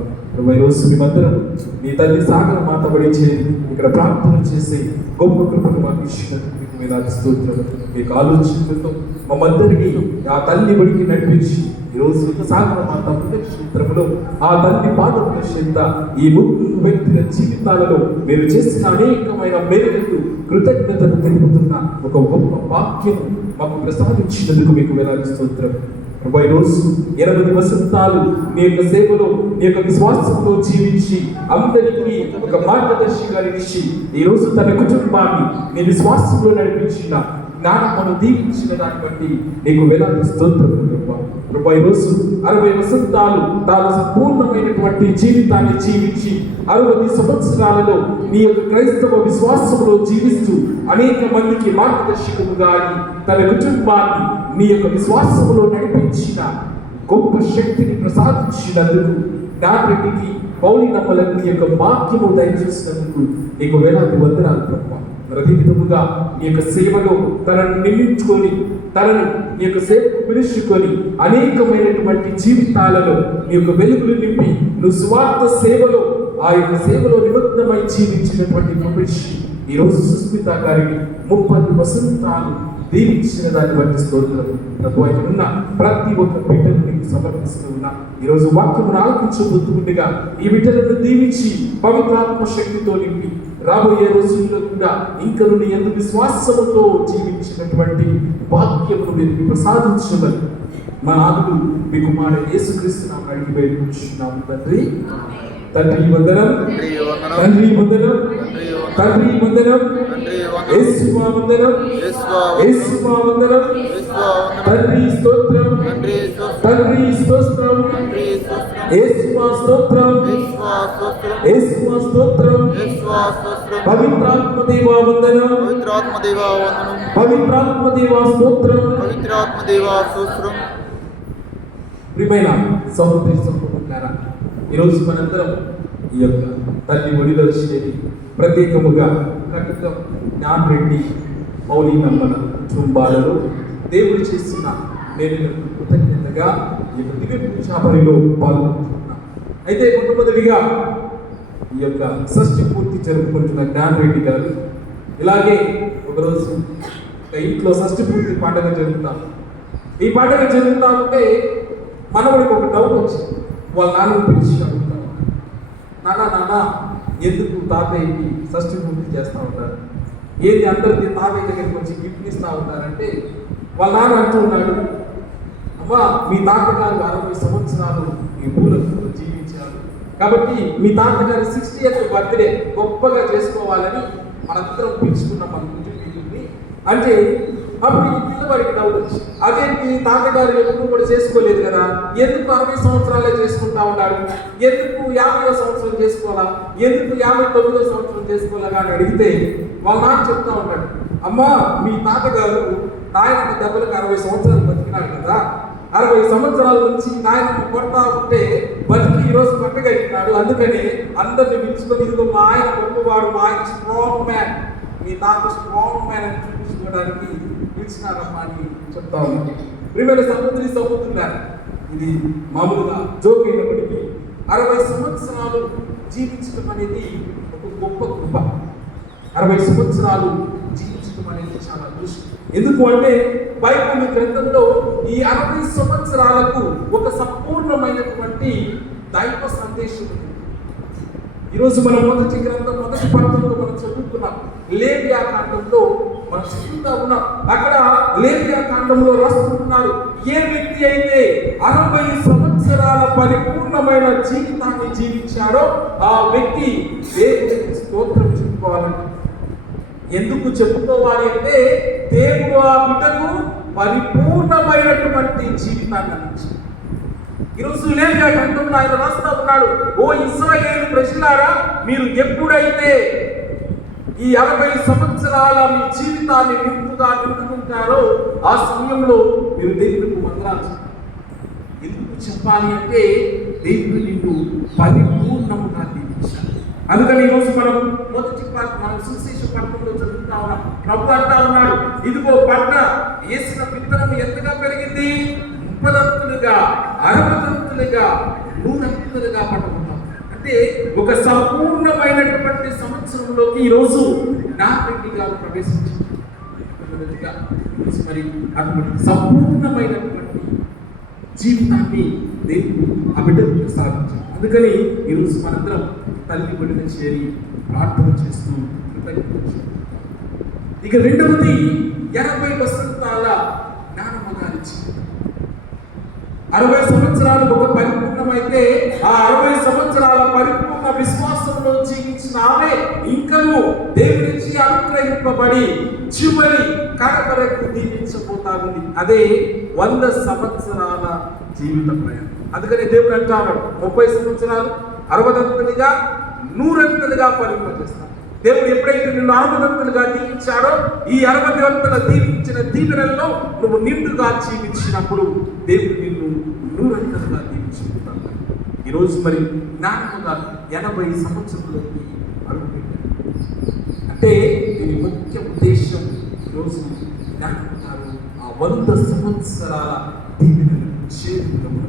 ఈరోజు మేమందరం నీ తల్లి సాగర మాతబడి చేరి ఇక్కడ ప్రార్థన చేసే గొప్ప కృపను మాకు ఇచ్చినందుకు మీకు వేలాది స్తోత్రం. మీకు ఆలోచనలతో మమ్మందరినీ ఆ తల్లి బడికి నడిపించి ఈరోజు సాగర మాత పుణ్యక్షేత్రంలో ఆ తల్లి పాదముల చెంత ఈ 3 వ్యక్తుల జీవితాలలో మీరు చేసిన అనేకమైన మేలులకు కృతజ్ఞతను తెలుపుతున్న ఒక గొప్ప వాక్యం మాకు ప్రసాదించినందుకు మీకు వేలాది స్తోత్రం. ఈరోజు 80 వసంతాలు నీ యొక్క సేవలో నీ యొక్క విశ్వాసంలో జీవించి అందరికీ ఒక మార్గదర్శిగా నిలిచి ఈరోజు తన కుటుంబాన్ని నీ విశ్వాసంలో నడిపించిన జ్ఞానమును దీవించిన దాన్ని బట్టి నీకు వేలాది స్తోత్రం. ఈరోజు 60 వసంతాలు తాను సంపూర్ణమైనటువంటి జీవితాన్ని జీవించి 60 సంవత్సరాలలో నీ యొక్క క్రైస్తవ విశ్వాసంలో జీవిస్తూ అనేక మందికి మార్గదర్శకముగా తన కుటుంబాన్ని నీ యొక్క విశ్వాసంలో నడిపించిన గొప్ప శక్తిని ప్రసాదించినందుకు జ్ఞానరెడ్డికి పౌలి నమ్మలకు నీ యొక్క వాక్యము దయచేసినందుకు నీకు వేలాది వందనాలు ప్రభావ. ప్రతి విధముగా నీ యొక్క సేవలో తనను నియమించుకొని తనను నీ యొక్క సేవకు పిలుచుకొని అనేకమైనటువంటి జీవితాలలో నీ యొక్క వెలుగులు నింపి నువ్వు సువార్త సేవలో ఆ యొక్క సేవలో నిమగ్నమై జీవించినటువంటి మనిషి ఈరోజు సుస్మిత గారికి 30 వసంతాలు దీవించిన దాన్ని బట్టి స్తోత్రం. ప్రభు ఉన్న ప్రతి ఒక్క బిడ్డను నీకు సమర్పిస్తూ ఉన్నా. ఈరోజు వాక్యమును ఆలకించబోతుండగా ఈ బిడ్డలను దీవించి పవిత్రాత్మ శక్తితో నింపి రాబోయే రోజుల్లో కూడా ఇంకను నీ యందు విశ్వాసముతో జీవించినటువంటి వాక్యమును మీరు ప్రసాదించమని మా నాదుడు మీ కుమారుడు యేసుక్రీస్తు నామమున అడిగి వేడుకుంటున్నాము తండ్రి. తండ్రి వందనం, తండ్రి వందనం, తండ్రి వందనం, యేసువా వందనం, యేసువా వందనం, తండ్రి స్తోత్రం, తండ్రి స్తోత్రం, యేసువా స్తోత్రం, యేసువా స్తోత్రం, పవిత్రాత్మ దేవా వందనం, పవిత్రాత్మ దేవా స్తోత్రం. ప్రియమైన సహోదరి సహోదరులారా, ఈరోజు మనందరం ఈ యొక్క తల్లి ఒడిలో చేరి ప్రత్యేకముగా కటకం జ్ఞానరెడ్డి పౌలి నమ్మన కుటుంబాలలో దేవుడు చేసిన మేలులకు కృతజ్ఞతగా ఈ యొక్క దివ్య పూజా పనిలో పాల్గొంటున్నాం. అయితే మొట్టమొదటిగా ఈ యొక్క షష్ఠి పూర్తి జరుపుకుంటున్న జ్ఞానరెడ్డి గారు ఇలాగే ఒకరోజు ఒక ఇంట్లో షష్ఠి పూర్తి పండుగ జరుగుతాం. ఈ పండుగ జరుగుతా ఉంటే మనవడికి ఒక డౌట్ వచ్చింది. వాళ్ళ నాన్నని పిలిచి అడుగుతాం, నాన్న ఎందుకు తాతయ్యకి షష్ఠి పూర్తి చేస్తూ ఉంటారు, ఏది అందరికీ తాతయ్య దగ్గరికి వచ్చి గిఫ్ట్ ఇస్తూ ఉంటారంటే వాళ్ళ నాన్న అంటూ ఉన్నాడు, అమ్మా మీ తాతగారు 60 సంవత్సరాలు ఈ మూలంలో జీవించారు, కాబట్టి మీ తాతగారి 60th బర్త్డే గొప్పగా చేసుకోవాలని మనందరం పిలుచుకున్నాం మన కుటుంబీకుల్ని. అంటే అప్పుడు ఈ పిల్లవాడికి డౌట్ వచ్చి, అదేంటి తాతగారు ఎప్పుడు కూడా చేసుకోలేదు కదా, ఎందుకు 60 సంవత్సరాలే చేసుకుంటా ఉన్నాడు, ఎందుకు 50వ సంవత్సరం చేసుకోవాలా, ఎందుకు 59వ సంవత్సరం చేసుకోవాలా అని అడిగితే వాళ్ళ నాన్న చెప్తా ఉంటాడు, అమ్మా మీ తాతగారు నాయనమ్మ దెబ్బలకు 60 సంవత్సరాలు బతికినాడు కదా, 60 సంవత్సరాల నుంచి నాయనమ్మ కొడతా ఉంటే బతికి ఈరోజు పట్టగట్టినాడు, అందుకని అందరిని పిలుచుకొని ఇదిగో మా ఆయన గొప్పవాడు, మా ఆయన స్ట్రాంగ్ మ్యాన్, మీ తాత స్ట్రాంగ్ మ్యాన్ అని చూపించుకోవడానికి పిలిచినారమ్మా అని చెప్తా ఉన్నాడు. ప్రియమైన సహోదరులారా, ఇది మామూలుగా జోక్ అయినప్పటికీ 60 సంవత్సరాలు జీవించడం అనేది ఒక గొప్ప కృప. 60 సంవత్సరాలు జీవించడం అనేది చాలా అదృష్టం. ఎందుకు అంటే బైబిల్ గ్రంథంలో ఈ 60 సంవత్సరాలకు ఒక సంపూర్ణమైనటువంటి దైవ సందేశం ఉంది. ఈరోజు మనం మొదటి గ్రంథం మొదటి పట్టణంలో మనం చదువుతున్నాం, లేవియా కాండంలో మనం చదువుతా ఉన్నాం. అక్కడ లేవియా కాండంలో రాస్తున్నారు, ఏ వ్యక్తి అయితే 60 సంవత్సరాల పరిపూర్ణమైన జీవితాన్ని జీవించాడో ఆ వ్యక్తి దేవునికి స్తోత్రం చెప్పుకోవాలంట. ఎందుకు చెప్పుకోవాలి అంటే దేవుడు ఆ బిడ్డకు పరిపూర్ణమైనటువంటి జీవితాన్ని అందించాడు. ఈరోజు లేవియా గ్రంథంలో ఆయన రాస్తా ఉన్నాడు, ఓ ఇశ్రాయేలు ప్రజలారా, మీరు ఎప్పుడైతే ఈ 60 సంవత్సరాల మీ జీవితాన్ని నింపుగా నింపుకుంటారో ఆ సమయంలో మీరు దేవుడికి వందనాలు. ఎందుకు చెప్పాలి అంటే దేవుడు నిన్ను పరిపూర్ణముగా దీవించాడు. అందుకని ఈరోజు మనం మనం సుశేష పట్టణంలో చదువుతా ఉన్నాం. ప్రభు అంటా ఉన్నాడు, ఇదిగో పంట వేసిన విత్తనం ఎంతగా పెరిగింది, 30ంతులుగా 60ంతులుగా 100ంతులుగా పట్టుకుంటాం. అంటే ఒక సంపూర్ణమైనటువంటి సంవత్సరంలోకి ఈరోజు నా వ్యక్తిగా ప్రవేశించారు. మరి అటువంటి సంపూర్ణమైనటువంటి జీవితాన్ని దేవుడు ఆ బిడ్డకు సాధించారు. అందుకని ఈరోజు మనందరం తల్లి బిడ్డను చేరి ప్రార్థన చేస్తూ ఇక రెండవది 80 వసంతాల నానమ్మ గారి జీవితం. 60 సంవత్సరాలు ఒక పరిపూర్ణమైతే ఆ 60 సంవత్సరాల పరిపూర్ణ విశ్వాసంలో జీవించిన ఆమె ఇంకను దేవుని నుంచి అనుగ్రహింపబడి చివరి కడవరకు దీవించబోతా ఉంది. అదే 100 సంవత్సరాల జీవిత ప్రయాణం. అందుకని దేవుడు అంటాడు, 30 సంవత్సరాలు 60ంతులుగా 100ంతులుగా ఫలింపజేస్తాడు. దేవుడు ఎప్పుడైతే నిన్ను 60ంతులుగా దీవించాడో ఈ 60 దీవించిన దీవెనల్లో నువ్వు నిండుగా జీవించినప్పుడు దేవుడు నిన్ను 100ంతులుగా దీవించుకుంటాడు. ఈరోజు మరి జ్ఞానముగా 80 సంవత్సరంలోకి అడుగుపెట్టారు. అంటే దీని ముఖ్య ఉద్దేశం ఈరోజు జ్ఞానముగారు ఆ 100 సంవత్సరాల దీవెనలను చేరుకుంటారు.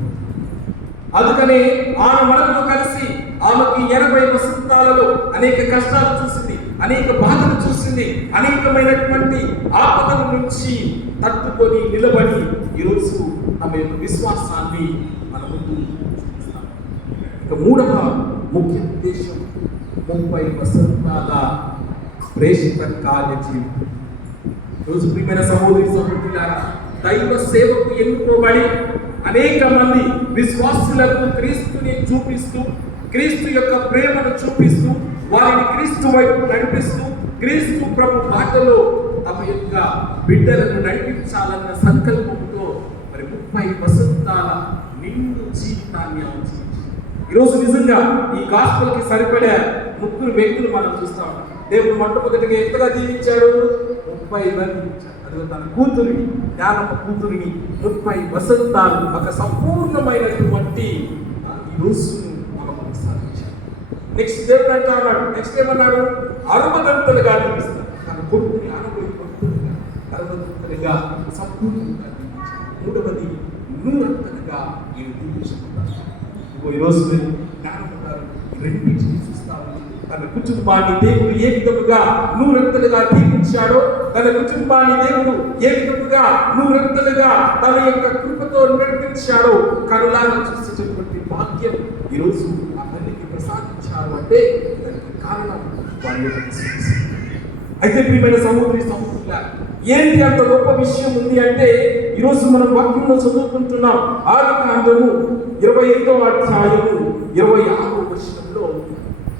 అందుకనే ఆమె మనతో కలిసి ఆమెకి 80 వసంతాలలో అనేక కష్టాలు చూసింది, అనేక బాధలు చూసింది, అనేకమైనటువంటి ఆపదల నుంచి తట్టుకొని నిలబడి ఈరోజు ఆమె యొక్క విశ్వాసాన్ని మన ముందు చూపిస్తాం. ఇక మూడవ ముఖ్య ఉద్దేశం 30 వసంతాల ప్రేషిత కార్య జీవితం. ఈరోజు ప్రియమైన సహోదరులారా, దైవ సేవకు ఎన్నుకోబడి అనేక మంది విశ్వాసులకు క్రీస్తుని చూపిస్తూ, క్రీస్తు యొక్క ప్రేమను చూపిస్తూ, వారిని క్రీస్తు వైపు నడిపిస్తూ, క్రీస్తు ప్రభు బాటలో తమ యొక్క బిడ్డలను నడిపించాలన్న సంకల్పంతో మరి 30 వసంతాల నిండు జీవితాన్ని ఆలోచించి ఈరోజు నిజంగా ఈ గాస్పెల్కి సరిపడే 3 వ్యక్తులు మనం చూస్తా ఉన్నాం. దేవుడు మొట్టమొదటిగా ఎంతగా దీవించాడు? 30 మంది ఇచ్చాడు. అది తన కూతురిని, జ్ఞానమ్మ కూతురిని 30 వసంతాలు ఒక సంపూర్ణమైనటువంటి ఈ రోజును మనం కొనసాగించాడు. నెక్స్ట్ దేవుడు అంటా ఉన్నాడు, నెక్స్ట్ ఏమన్నాడు? 60ంతులుగా దీవిస్తాడు. తన కొడుకుని 60ంతులుగా సంపూర్ణంగా దీవించాడు. మూడవది 100ంతులుగా నేను దీవించుకుంటాను. ఈరోజు జ్ఞానమ్మ గారు రెండింటిని చూస్తాను. తన కుటుంబాన్ని దేవుడు ఏ విధముగా 100ంతులుగా దీవించాడో, తన కుటుంబాన్ని దేవుడు ఏ విధముగా 100ంతులుగా తన యొక్క కృపతో నడిపించాడో కనులారా చూసేటటువంటి భాగ్యం ఈరోజు ఆ తల్లికి ప్రసాదించాడు. అంటే దానికి కారణం వారి యొక్క విశ్వాసం. అయితే ప్రియమైన సహోదరులారా, ఏంటి అంత గొప్ప విషయం ఉంది అంటే ఈరోజు మనం వాక్యంలో చదువుకుంటున్నాం. ఆదికాండము 25వ అధ్యాయము 26వ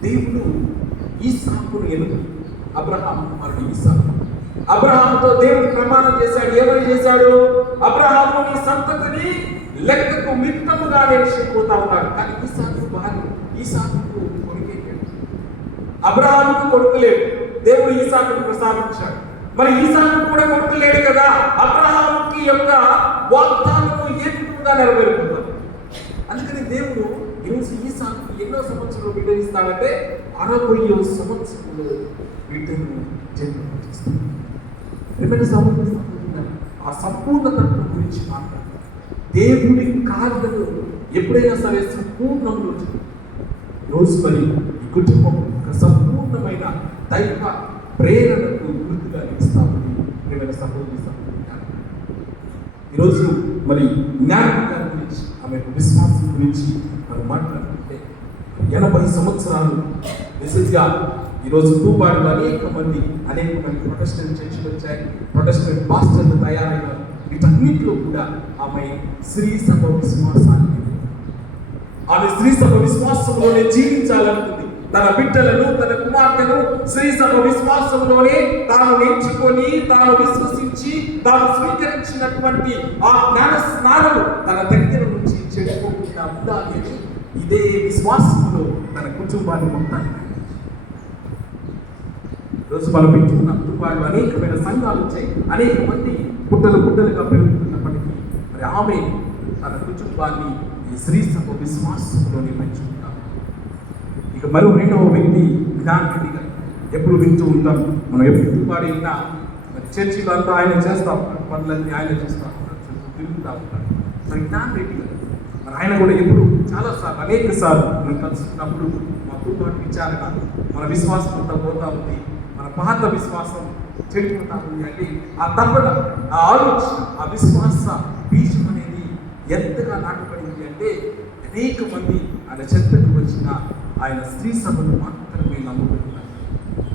దేవుడు ఈసాకును ఎన్నుకుని అబ్రహాము కుమారుడు ఈసాకు. అబ్రహాముతో దేవుడు ప్రమాణం చేశాడు. ఏమని చేశాడు? అబ్రహాము నీ సంతతిని లెక్కకు మిత్తముగా నేర్చిపోతా ఉన్నాడు. కానీ ఈసాకు కొడుకేశాడు. అబ్రహాముకు కొడుకు లేడు, దేవుడు ఈసాకును ప్రసాదించాడు. మరి ఈసాకు కూడా కొడుకు లేడు కదా, అబ్రహాముకి యొక్క వాగ్దానము ఏ విధంగా నెరవేరుతుంది? అందుకని దేవుడు ఈరోజు ఈసాకు ఎన్నో సంవత్సరాలు బిడ్డనిస్తాడంటే 60వ సంవత్సరంలో బిడ్డను జన్మనిస్తాడు. ఆ సంపూర్ణ తత్వం గురించి మాట్లాడు. దేవుడి కార్యము ఎప్పుడైనా సరే సంపూర్ణంలో రోజు మరి ఈ కుటుంబం ఒక సంపూర్ణమైన దైవ ప్రేరణకు గుర్తుగా నిలుస్తామని ప్రియమైన సహోదరి సహోదరులారా, ఈరోజు మరి జ్ఞానం గారి గురించి, ఆమె విశ్వాసం గురించి మనం మాట్లాడుతుంటే 80 సంవత్సరాలు నిజంగా ఈరోజు తూబాడులో అనేక మంది ప్రొటెస్టెంట్ చర్చిలు వచ్చాయి, ప్రొటెస్టెంట్ పాస్టర్లు తయారైనారు. వీటన్నిటిలో కూడా ఆమె స్త్రీ సభ విశ్వాసాన్ని, ఆమె స్త్రీ సభ విశ్వాసంలోనే జీవించాలనుకుంది. తన బిడ్డలను, తన కుమార్తెను స్త్రీ సభ విశ్వాసంలోనే తాను నేర్చుకొని, తాను విశ్వసించి, తాను స్వీకరించినటువంటి ఆ జ్ఞాన స్నానము తన దగ్గర నుంచి చెడిపోకుండా ఉండాలి అని ఇదే విశ్వాసంలో తన కుటుంబాన్ని మొత్తాన్ని రోజు మనం పెట్టుకున్నాం. వాళ్ళు అనేకమైన సంఘాలు వచ్చాయి, అనేక మంది పుట్టలుగా పెరుగుతున్నప్పటికీ మరి ఆమె తన కుటుంబాన్ని ఈ స్త్రీ సభ విశ్వాసంలోనే పెంచుకుంటాం. ఇక మరో రెండవ వ్యక్తి జ్ఞానరెడ్డి గారు. ఎప్పుడు వింటూ ఉంటాం మనం, ఎప్పుడు వాడు అయినా మరి చర్చిలో అంతా ఆయన చేస్తా ఉంటాడు, పనులన్నీ ఆయన చేస్తూ ఉంటాడు, తిరుగుతూ ఉంటాడు. మరి జ్ఞానరెడ్డి గారు మరి ఆయన కూడా ఎప్పుడు చాలాసార్లు అనేక సార్లు మనం కలుసుకున్నప్పుడు మా కుటుంబ విచారణ, మన విశ్వాసం అంతా పోతా ఉంది, మన పాత విశ్వాసం చెడిపోతా ఉంది అంటే ఆ తప్పన, ఆ ఆలోచన, ఆ విశ్వాస బీజం అనేది ఎంతగా నాటపడింది అంటే అనేక మంది ఆయన చెంతకు వచ్చిన ఆయన స్త్రీ సభను మాత్రమే నమ్ముకుంటున్నారు.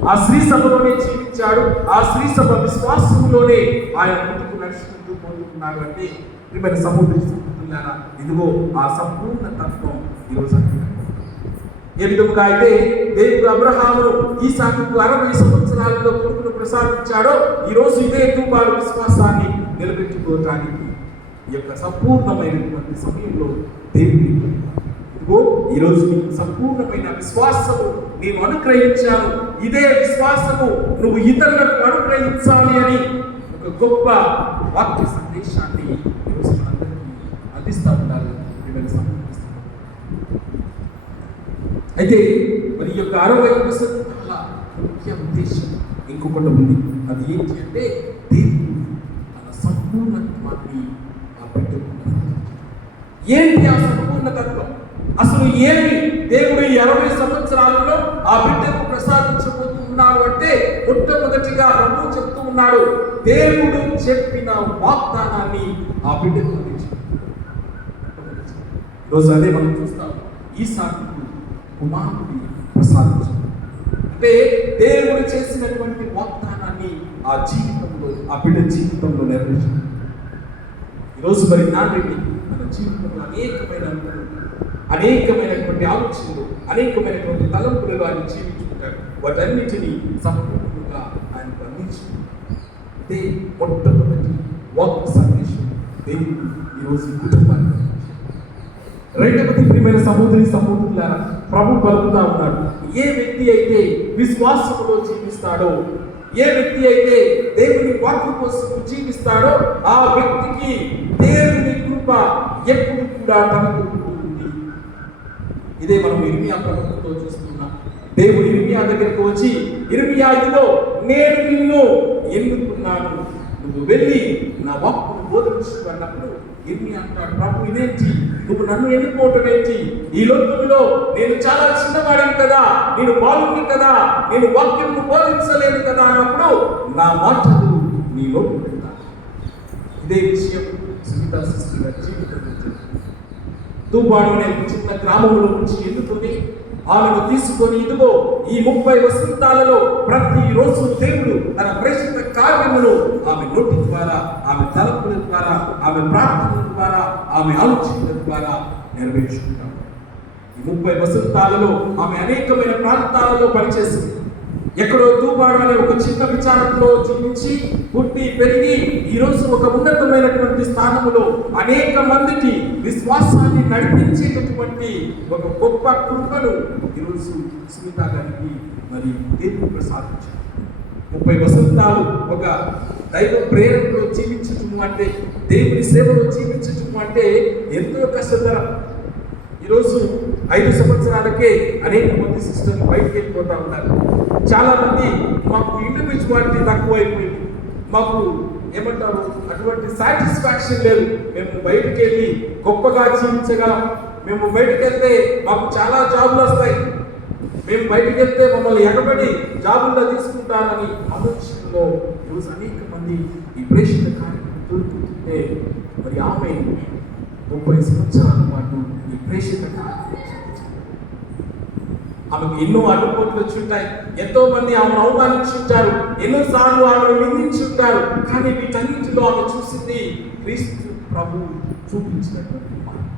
ఆ స్త్రీ సభలోనే జీవించాడు, ఆ స్త్రీ సభ విశ్వాసంలోనే ఆయన ముందుకు నడుచుకుంటూ పోతున్నాడు. అంటే ప్రియమైన సహోదరి సహోదరులారా, ఇదిగో ఆ సంపూర్ణ తత్వం ఈరోజు ఏ విధముగా అయితే దేవుడు అబ్రహాము ఈసాకుకు 60 సంవత్సరాలలో కొడుకును ప్రసాదించాడో ఈరోజు ఇదే తూబాడు విశ్వాసాన్ని నిలబెట్టుకోవడానికి ఈ యొక్క సంపూర్ణమైనటువంటి సమయంలో దేవుడి ఇదిగో ఈరోజు నీకు సంపూర్ణమైన విశ్వాసము నేను అనుగ్రహించాను, ఇదే విశ్వాసము నువ్వు ఇతరులకు అనుగ్రహించాలి అని ఒక గొప్ప వాక్య సందేశాన్ని ఈరోజు మనందరికీ అందిస్తూ ఉండాలి. అయితే మరి యొక్క 60 సంవత్సరాల ముఖ్య ఉద్దేశం ఇంకొకటి ఉంది. అది ఏంటి అంటే దేవుడు తన సంపూర్ణత్వాన్ని ఆ బిడ్డకు. ఏంటి ఆ సంపూర్ణతత్వం? అసలు ఏమి దేవుడు 60 సంవత్సరాలలో ఆ బిడ్డకు ప్రసాదించబోతున్నాడు అంటే మొట్టమొదటిగా ప్రభువు చెప్తూ ఉన్నాడు, దేవుడు చెప్పిన వాగ్దానాన్ని ఆ బిడ్డకు అందించాడు. ఈరోజు అదే మనం చూస్తాం, ఈసాకు కుమారుడి ప్రసాదించాడు. అంటే దేవుడు చేసినటువంటి వాగ్దానాన్ని ఆ జీవితంలో, ఆ బిడ్డ జీవితంలో నెరవేర్చాడు. ఈరోజు మరి నాన్నరెడ్డి మన జీవితంలో అనేకమైనటువంటి ఆలోచనలు, అనేకమైనటువంటి తలంపులు ఆయన జీవించుకుంటాడు. వాటన్నిటినీ సంపూర్ణంగా ఆయనకు అందించాడు. ఇదే మొట్టమొదటి వాక్ సందేశం దేవుడు ఈరోజు కుటుంబాన్ని. రెండవది ప్రియమైన సహోదరి సహోదరులారా, ప్రభు పలుకుతా ఉన్నాడు, ఏ వ్యక్తి అయితే విశ్వాసములో జీవిస్తాడో, ఏ వ్యక్తి అయితే దేవుని వాక్కు కోసం జీవిస్తాడో ఆ వ్యక్తికి దేవుని కృప ఎప్పుడు కూడా తనకు ఉంటుంది. ఇదే మనం ఇర్మియా ప్రభుత్వంతో చూస్తున్నాం. దేవుడు ఇర్మియా దగ్గరికి వచ్చి, ఇర్మియా ఇదిగో నేను నిన్ను ఎన్నుకున్నాను, నువ్వు వెళ్ళి నా వాక్కును బోధించు అన్నప్పుడు ఇర్మియా అంటాడు, ప్రభు ఇదేంటి, నువ్వు నన్ను ఎన్నుకోవటం ఏంటి? ఈ లోకంలో నేను చాలా చిన్నవాడిని కదా, నేను బాలుని కదా, నేను వాక్యం బోధించలేను కదా అన్నప్పుడు నా మాటలు నీ లోపల. ఇదే విషయం సునీతా సిస్టర్ గారి జీవితంలో తూబాడు అనే చిన్న గ్రామంలో నుంచి ఎన్నుకొని ఆమెను తీసుకొని ఇదిగో ఈ 30 వసంతాలలో ప్రతిరోజు దేవుడు తన పరిశుద్ధ కార్యములు ఆమె నోటి ద్వారా, ఆమె తలపుల ద్వారా, ఆమె ప్రార్థనల ద్వారా, ఆమె ఆలోచనల ద్వారా నెరవేర్చుకుంటాడు. ఈ 30 వసంతాలలో ఆమె అనేకమైన ప్రాంతాలలో పనిచేసింది. ఎక్కడో దూబాడు అనే ఒక చిన్న విచారణలో జీవించి పుట్టి పెరిగి ఈరోజు ఒక ఉన్నతమైనటువంటి స్థానంలో అనేక మందికి విశ్వాసాన్ని నడిపించేటటువంటి ఒక గొప్ప కృపను ఈరోజు సునీత గారికి మరి దేవుడు ప్రసాదించారు. 30 వసంతాలు ఒక దైవ ప్రేరణలో జీవించటం అంటే, దేవుని సేవలో జీవించటం అంటే ఎంతో కష్టతరం. ఈరోజు 5 సంవత్సరాలకే అనేక మంది సిస్టర్లు బయటికి వెళ్ళిపోతా ఉన్నారు. చాలా మంది మాకు ఇండివిజువాలిటీ తక్కువైపోయింది, మాకు ఏమంటారు అటువంటి సాటిస్ఫాక్షన్ లేదు, మేము బయటికి వెళ్ళి గొప్పగా జీవించగలం, మేము బయటికి వెళ్తే మాకు చాలా జాబులు వస్తాయి, మేము బయటికి వెళ్తే మమ్మల్ని ఎగబడి జాబుల్లో తీసుకుంటానని ఆలోచనలో ఈరోజు అనేక మంది ఈ ప్రేక్షణ కార్యక్రమం తోడుకుంటుంటే, మరి ఆమె 30 సంవత్సరాల పాటు ఈ ప్రేక్షణ ఆమెకు ఎన్నో అడ్డుపోట్లు వచ్చి ఉంటాయి, ఎంతో మంది ఆమెను అవమానించుంటారు, ఎన్నోసార్లు ఆమెను నిందించుంటారు. కానీ వీటన్నిటిలో ఆమె చూసింది క్రీస్తు ప్రభు చూపించినటువంటి మార్గం.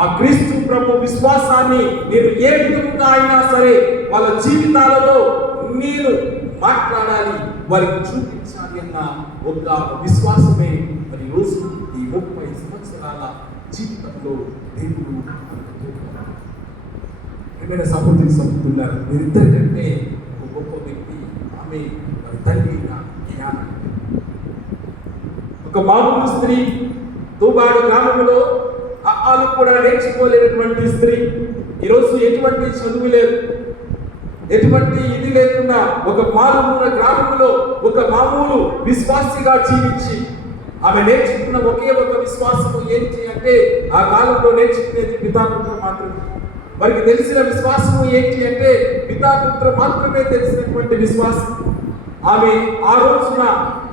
ఆ క్రీస్తు ప్రభు విశ్వాసాన్ని నేను ఏ విధంగా అయినా సరే వాళ్ళ జీవితాలలో నేను మాట్లాడాలి, వారికి చూపించాలి అన్న ఒక విశ్వాసమే మరి రోజు ఈ 30 సంవత్సరాల జీవితంలో దేవుడు ఏమైనా సపోర్టున్నారు. మీరిద్దరికంటే ఒక గొప్ప వ్యక్తి ఆమె మరి తల్లి జ్ఞానం. ఒక మామూలు స్త్రీ, దూబాడు గ్రామంలో ఆలు కూడా నేర్చుకోలేనటువంటి స్త్రీ, ఈరోజు ఎటువంటి చదువు లేదు, ఎటువంటి ఇది లేకుండా ఒక మారుమూల గ్రామంలో ఒక మామూలు విశ్వాసిగా జీవించి ఆమె నేర్చుకున్న ఒకే ఒక విశ్వాసము ఏంటి అంటే, ఆ కాలంలో నేర్చుకునేది పితాపుత్ర మాత్రమే. వారికి తెలిసిన విశ్వాసము ఏంటి అంటే పితాపుత్ర మాత్రమే తెలిసినటువంటి విశ్వాసం. ఆమె ఆ రోజున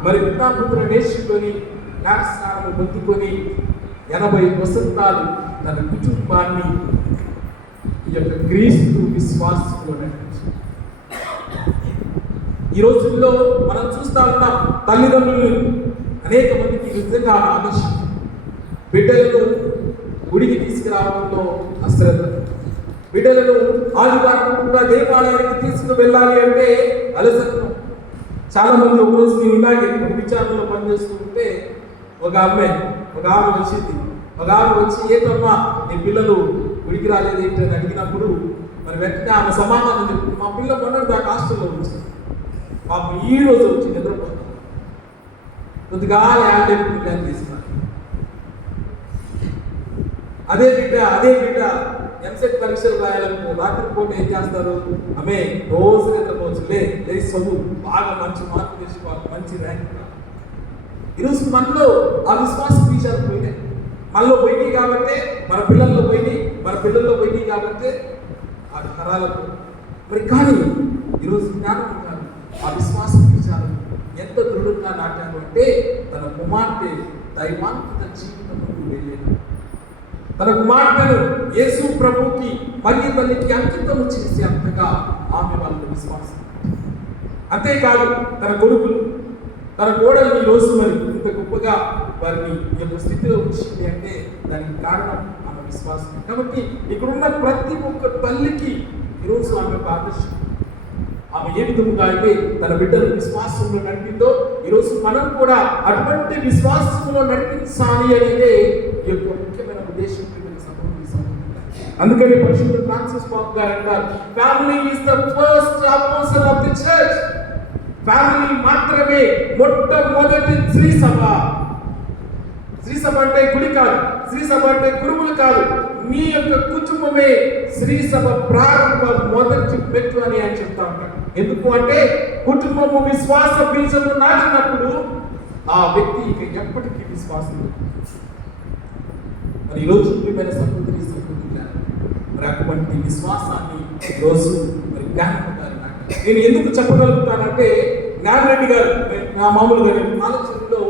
మరి పితాపుత్ర నేర్చుకొని జ్ఞానస్నానము పొందుకొని 80 వసంతాలు తన కుటుంబాన్ని ఈ యొక్క క్రీస్తు విశ్వాసంలో నడిపించారు. ఈ రోజుల్లో మనం చూస్తా ఉన్నాం, తల్లిదండ్రులు అనేక మందికి నిజంగా ఆదర్శం. బిడ్డలను గుడికి తీసుకురావడంలో అశ్రద్ధ, బిడ్డలను ఆదివారం కూడా దేవాలయానికి తీసుకు వెళ్ళాలి అంటే అలసత్వం. చాలా మంది ఒక రోజు నేను ఇలాగే ఒక విచారణలో పనిచేస్తూ ఉంటే ఒక ఆమె వచ్చింది. ఒక ఆమె వచ్చి ఏంటమ్మా నీ పిల్లలు గుడికి రాలేదు ఏంటి అని అడిగినప్పుడు మరి వెంటనే ఆమె సమాధానం చెప్తుంది, మా పిల్ల మొన్నటి దాకా హాస్టల్లో ఉంది, మాకు ఈ రోజు వచ్చి నిద్రపోతాం, కొద్దిగా ప్లాన్ తీసుకున్నాను. అదే బిడ్డ ఎంసెట్ పరీక్షలు రాయాలనుకో రాత్రి పూట ఏం చేస్తారు, ఆమె రోజు నిద్రపోవచ్చు, లేచి చదువు, బాగా మంచి మార్కులు తెచ్చుకోవాలి, మంచి ర్యాంక్. ఈరోజు మనలో ఆ విశ్వాస బీజాలు పోయినాయి, మనలో పోయినాయి కాబట్టి మన పిల్లల్లో పోయినాయి కాబట్టి ఆ తరాలకు మరి. కానీ ఈరోజు జ్ఞానం కాదు, ఆ విశ్వాస బీజాలు ఎంత దృఢంగా నాటారు అంటే తన కుమార్తె దైవాంకిత జీవితంలోకి వెళ్ళేది. తన కుమార్తెను యేసు ప్రభుకి మరియు తల్లికి అంకితం చేసి అంతగా ఆమె వాళ్ళ విశ్వాసం. అంతేకాదు తన కొడుకులు, తన కోడల్ని ఈరోజు మరి ఇంత గొప్పగా వారిని ఈ యొక్క స్థితిలో వచ్చింది అంటే దానికి కారణం ఆమె విశ్వాసం. కాబట్టి ఇక్కడున్న ప్రతి ఒక్క తల్లికి ఈరోజు ఆమె ఆదర్శం. ఆమె ఏ విధంగా అయితే తన బిడ్డలు విశ్వాసంలో నడిపిందో ఈరోజు మనం కూడా అటువంటి విశ్వాసంలో నడిపించాలి అనేదే ఈ యొక్క ముఖ్యమైన ఉద్దేశం. అందుకని పరిశుద్ధ ఫ్రాన్సిస్ పాప్ గారు అంటారు, family is the first apostle of the church. Family మాత్రమే మొట్టమొదటి శ్రీ సభ. శ్రీ సభ అంటే గుడి కాదు, శ్రీ సభ అంటే గురువులు కాదు, మీ యొక్క కుటుంబమే శ్రీ సభ ప్రారంభ మొదటి మెట్టు అని ఆయన చెప్తా ఉంటారు. ఎందుకు అంటే కుటుంబము విశ్వాస బీజము నాటినప్పుడు ఆ వ్యక్తి ఎప్పటికీ విశ్వాసం. మరి ఈరోజు ప్రియమైన సహోదరి మరి అటువంటి విశ్వాసాన్ని ఈరోజు మరి జ్ఞానం గారు నాటారు. నేను ఎందుకు చెప్పగలుగుతానంటే జ్ఞానరెడ్డి గారు నా మామూలుగా ఆలోచనలో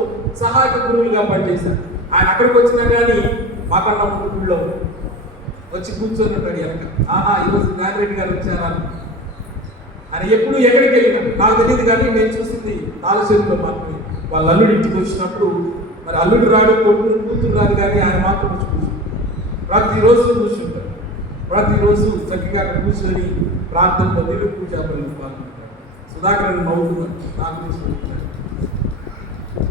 సహాయక గురువులుగా పనిచేశారు. ఆయన అక్కడికి వచ్చినా కానీ మాకన్నా గుడిలో వచ్చి కూర్చొని ఉంటాడు వెనక. ఈరోజు జ్ఞానరెడ్డి గారు వచ్చారా. ఆయన ఎప్పుడు ఎక్కడికి వెళ్ళినా నాకు తెలియదు, కానీ నేను చూసింది ఆలోచనలో మాత్రమే. వాళ్ళ అల్లుడు ఇంటికి వచ్చినప్పుడు మరి అల్లుడు రాడు, కొడుకు కూతురు రాదు, కానీ ఆయన మాత్రం వచ్చి కూర్చుంటారు, ప్రతిరోజు కూర్చుంటారు. ప్రతిరోజు చక్కగా అక్కడ కూర్చొని ప్రార్థనలో దివ్య పూజ పాల్గొంటారు. సుధాకర్ నవ్వుతున్నారు, నాకు తీసుకుంటున్నారు.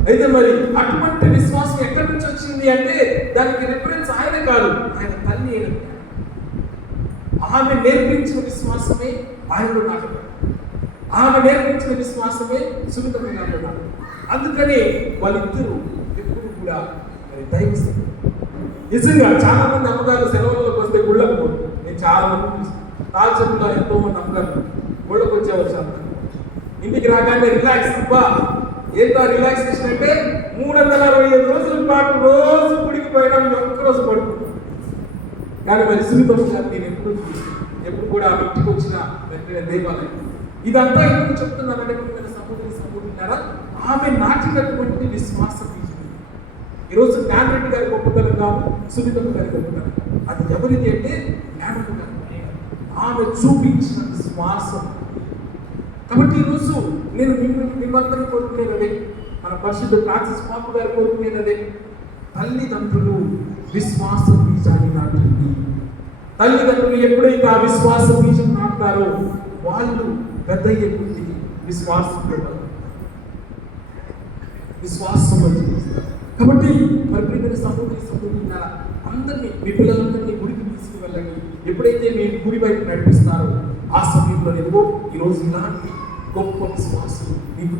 అయితే మరి అటువంటి విశ్వాసం ఎక్కడి నుంచి వచ్చింది అంటే దానికి రిఫరెన్స్ ఆయన కాదు, ఆయన తల్లి అయిన ఆమె నేర్పించిన విశ్వాసమే ఆయనలో నాటకం. ఆమె నేర్పించిన విశ్వాసమే సున్నితంగా నాటకం. అందుకని వాళ్ళిద్దరూ ఎప్పుడు కూడా మరి దైవస్థితి. నిజంగా చాలా మంది అమ్మగారు సెలవులకు వస్తే గుళ్ళకు పోరు. నేను చాలా మంది చూస్తాను. తాల్చకుండా ఎంతో మంది అమ్మగారు గుళ్ళకు వచ్చేవారు. ఇంటికి రాగానే రిలాక్స్ అబ్బా ఏంటో రిలాక్సేషన్ అంటే 365 రోజుల పాటు రోజు గుడికి పోయినా ఒక్కరోజు పడుకుంటాం. కానీ మరి సున్నితం నేను ఎప్పుడు కూడా ఆ ఇంటికి వచ్చిన వెంటనే దేవాలయం. ఇదంతా ఎందుకు చెప్తున్నానంటే మీరు సహోదరులారా, ఆమె నాటినటువంటి విశ్వాస బీజం. ఈరోజు జ్ఞానరెడ్డి గారి గొప్పతనం కాదు, సున్నితం గారి గొప్పతనం. అది ఎవరిది అంటే జ్ఞానరెడ్డి గారు. ఆమె చూపించిన విశ్వాసం. కాబట్టి ఈరోజు నేను మిమ్మల్ని కోరుకునేదే, మన పరిశుద్ధ ఫ్రాన్సిస్ పాపు గారు కోరుకునేదే, తల్లిదండ్రులు విశ్వాస బీజాన్ని నాటండి. తల్లిదండ్రులు ఎప్పుడైతే ఆ విశ్వాస బీజం నాటుతారో వాళ్ళు పెద్ద ఎప్పుడు విశ్వాసం కాబట్టి మరి ప్రియమైన సహోదరులారా, అందరినీ మీ పిల్లలందరినీ గుడికి తీసుకువెళ్ళండి. ఎప్పుడైతే మీరు గుడి బయట నడిపిస్తారో ఆ సమయంలో ఏదో ఈరోజు ఇలాంటి గొప్ప విశ్వాసం మీకు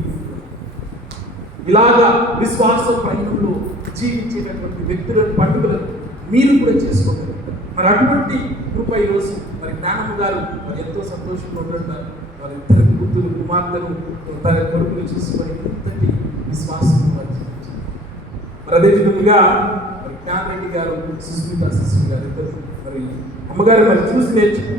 ఇలాగా విశ్వాస ప్రయాణంలో జీవించేటటువంటి వ్యక్తులను పండుగలను మీరు కూడా చేసుకోగలుగుతారు. మరి అటువంటి కృప ఈరోజు మరి జ్ఞానమ్మ గారు మరి ఎంతో సంతోషంగా ఉంటుంటారు. వారి ఇద్దరు కూతురు కుమార్తెలు తన కొడుకులు చూసుకొని ఎంతటి విశ్వాసం మరి అదే విధంగా మరి జ్ఞానరెడ్డి గారు సుస్మిత సిస్టర్ గారు ఇద్దరు మరి అమ్మగారు మరి చూసి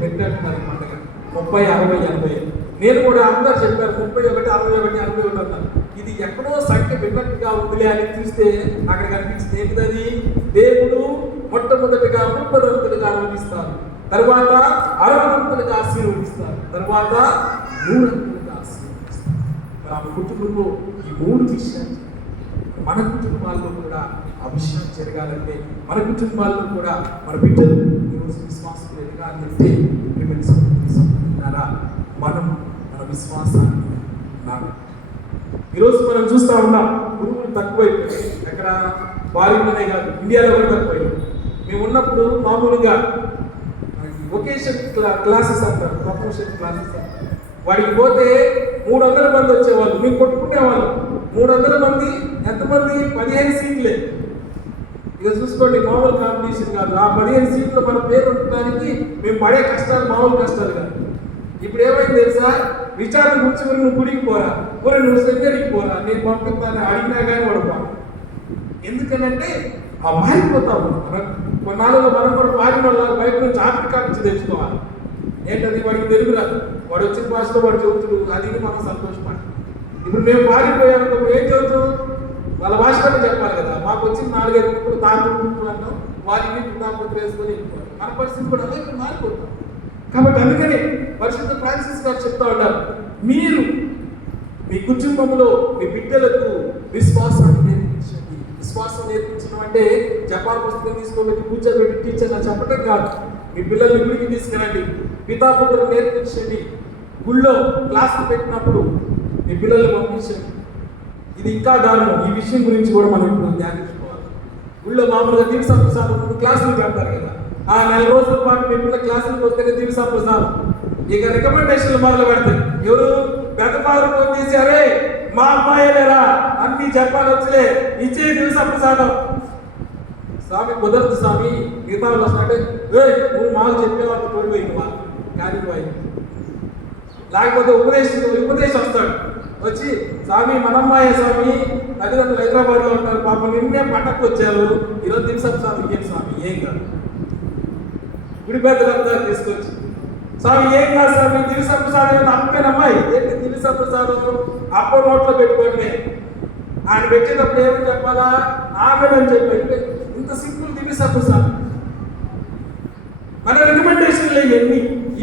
పెట్టినట్టున్నారు పండుగ 30, 60, 80. నేను కూడా అందరు చెప్పారు 31, 61, 61 అన్నారు. ఇది ఎక్కడో సంఖ్య పెట్టినట్టుగా ఉందిలే అని చూస్తే అక్కడ కనిపించింది ఏంటిది? దేవుడు మొట్టమొదటిగా 30 ఆనందిస్తారు, తర్వాత 60 ఆశీర్వదిస్తారు, తర్వాత 100 ఆశీర్వదిస్తారు. ఆమె కుటుంబంలో ఈ 3 విషయాలు మన కుటుంబాల్లో కూడా ఆ విషయం జరగాలంటే, మన కుటుంబాల్లో కూడా మన బిడ్డలు ఈరోజు విశ్వాసం ఎదగాలంటే మనం మన విశ్వాసాన్ని ఈరోజు మనం చూస్తూ ఉన్నాం. గురువులు తక్కువైపోయి ఎక్కడ భారీలోనే కాదు, ఇండియాలో కూడా తక్కువైపోయి. మేము ఉన్నప్పుడు మామూలుగా వొకేషన్ క్లాసెస్ అంటారు, ప్రొఫెషన్ క్లాసెస్ అంటారు. వాడికి పోతే 300 మంది వచ్చేవాళ్ళు, మేము కొట్టుకునేవాళ్ళం. 300 మంది ఎంతమంది? 15 సీట్లే. ఇక చూసుకోండి, మామూలు కాంపిటీషన్ కాదు. ఆ 15 సీట్లు మన పేరు ఉండడానికి మేము పడే కష్టాలు మామూలు కష్టాలు కాదు. ఇప్పుడు ఏమైంది తెలుసా? విచారణ కూర్చొని నువ్వు గుడికి పోరా, పోరా నువ్వు సెంచరీకి పోరా, నేను పంపిస్తాను అడిగినా కానీ వాడుకో. ఎందుకనంటే ఆ మారిపోతాము. కొన్నాళ్ళలో మనం కూడా మారిన వాళ్ళ బయట నుంచి ఆఫ్రికా నుంచి తెచ్చుకోవాలి. ఏంటది? వాడికి తెలుగు రాదు, వాడు వచ్చిన భాషలో వాడు చెబుతుడు, అది మనం సంతోషపడాలి. ఇప్పుడు మేము మారిపోయాము, ఏం చదువుతాం? వాళ్ళ భాషలో చెప్పాలి కదా. మాకు వచ్చిన 4-5 ఇప్పుడు తాగుతుంటారు అంటాం, వారికి పితాపుత్ర వేసుకొని వెళ్ళిపోవాలి. మన పరిస్థితి కూడా అదే మారిపోతాం. కాబట్టి అందుకని పరిశుద్ధ ఫ్రాన్సిస్ గారు చెప్తా ఉన్నారు, మీరు మీ కుటుంబంలో మీ బిడ్డలకు విశ్వాసాన్ని నేర్పించండి. విశ్వాసం నేర్పించడం అంటే జపాన్ పుస్తకం తీసుకోబెట్టి కూర్చోబెట్టి టీచర్ అని చెప్పడం కాదు. మీ పిల్లల్ని గుడికి తీసుకురండి, పితాపుత్రులు నేర్పించండి. గుళ్ళో క్లాసులు పెట్టినప్పుడు మీ పిల్లల్ని పంపించండి. ఇది ఇంకా దారుణం. ఈ విషయం గురించి కూడా మనం ఇప్పుడు ధ్యానించుకోవాలి. గుళ్ళో మామూలుగా దివ్య సంప్రసాదం క్లాసులు పెడతారు కదా, ఆ 4 రోజుల పాటు మీ పిల్లల క్లాసులకు వస్తేనే దివ్య సంప్రసాదం. ఇక రికమెండేషన్లు మొదలు పెడతాయి. ఎవరు? పెద్దపారు ఫోన్ చేసి, అరే మా అమ్మాయి లేరా, అన్ని చెప్పాలి వచ్చలే, ఇచ్చే దివ్య సంప్రసాదం. స్వామి కుదరదు స్వామి, మిగతా వాళ్ళు వస్తుంటే నువ్వు మాకు చెప్పేవాళ్ళు తోడిపోయింది వాళ్ళు కానీ లేకపోతే ఉపదేశం వస్తాడు వచ్చి, స్వామి మనమ్మాయే స్వామి, తల్లిదండ్రులు హైదరాబాద్లో ఉంటారు, పాపం నిన్నే పంటకు వచ్చారు, ఈరోజు దివ్య సంప్రసాదం ఏం స్వామి? ఏం కాదు. గుడి పెద్దలంతా తీసుకొచ్చి, స్వామి ఏం కాదు స్వామి, దివ్య సంప్రసాదం అమ్మేనమ్మాయి. ఏంటి దివ్య సంప్రసాదం? అప్ప నోట్లో పెట్టుకోండి. ఆయన పెట్టేటప్పుడు ఏమని చెప్పాలా? ఆమెనని చెప్పి. ఇంత సింపుల్ దివ్య సంప్రసాదం. మన రికమెండేషన్లు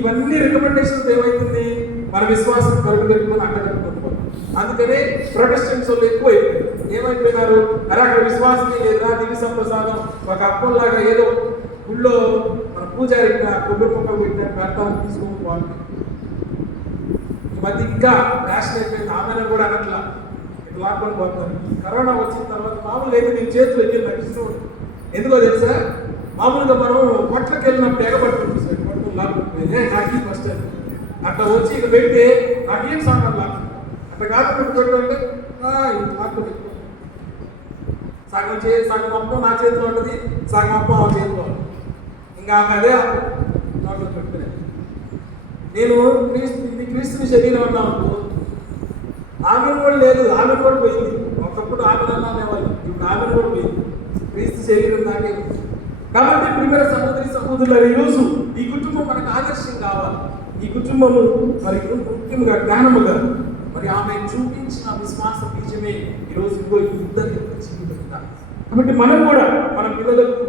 ఇవన్నీ రికమెండేషన్స్ ఏమైతుంది? మన విశ్వాసం కరుడు పెట్టుకొని అక్కడ పెట్టుకోవాలి. అందుకనే ప్రొటెస్టెంట్స్ వాళ్ళు ఎక్కువ అయిపోయారు. ఏమైపోయినారు? అరే అక్కడ విశ్వాసమే లేదా, దివ్య సంప్రసాదం ఒక అప్పంలాగా ఏదో గుళ్ళో మన పూజారి కొబ్బరి మొక్క పెట్టిన పెడతాను తీసుకొని బాగుంటుంది. ఈ మధ్య ఇంకా ఫ్యాషన్ అయిపోయింది, ఆమెను కూడా అనట్లా ఇట్లా లాక్కొని పోతాను. కరోనా వచ్చిన తర్వాత మామూలు అయితే నేను చేతులు వెళ్ళి నాకు ఇష్టం ఉంటుంది. ఎందుకో తెలుసా, మామూలుగా మనం పొట్లకి వెళ్ళినప్పుడు ఎగబట్టుకుని చూసాడు పట్టుకుని లాక్కుంటుంది నాకు ఫస్ట్ అట్లా వచ్చి ఇక పెడితే నాకేం సామాన్ లాక్కు అట్లా కాకుండా పెట్టాలంటే లాక్కు సగం అప్పం నా చేతిలో ఉంటుంది, సగం అప్పం ఆ చేతిలో ఉంటుంది. ఇంకా అదే నోట్లో పెట్టుకునే నేను క్రీస్తుని శరీరం అన్నాను. ఆమె కూడా లేదు, ఆమె కూడా పోయింది. ఒకప్పుడు ఆమె అనేవాళ్ళు, ఇప్పుడు ఆమె కూడా పోయింది. క్రీస్తు శరీరం నాకే. కాబట్టి ప్రియమైన సహోదరులారా, ఈరోజు ఈ కుటుంబం మనకు ఆదర్శం కావాలి. ఈ కుటుంబము మరి ముఖ్యంగా జ్ఞానముగా మరి ఆమె చూపించిన విశ్వాస బీజమే ఈరోజు ఇద్దరి జీవితం. కాబట్టి మనం కూడా మన పిల్లలకు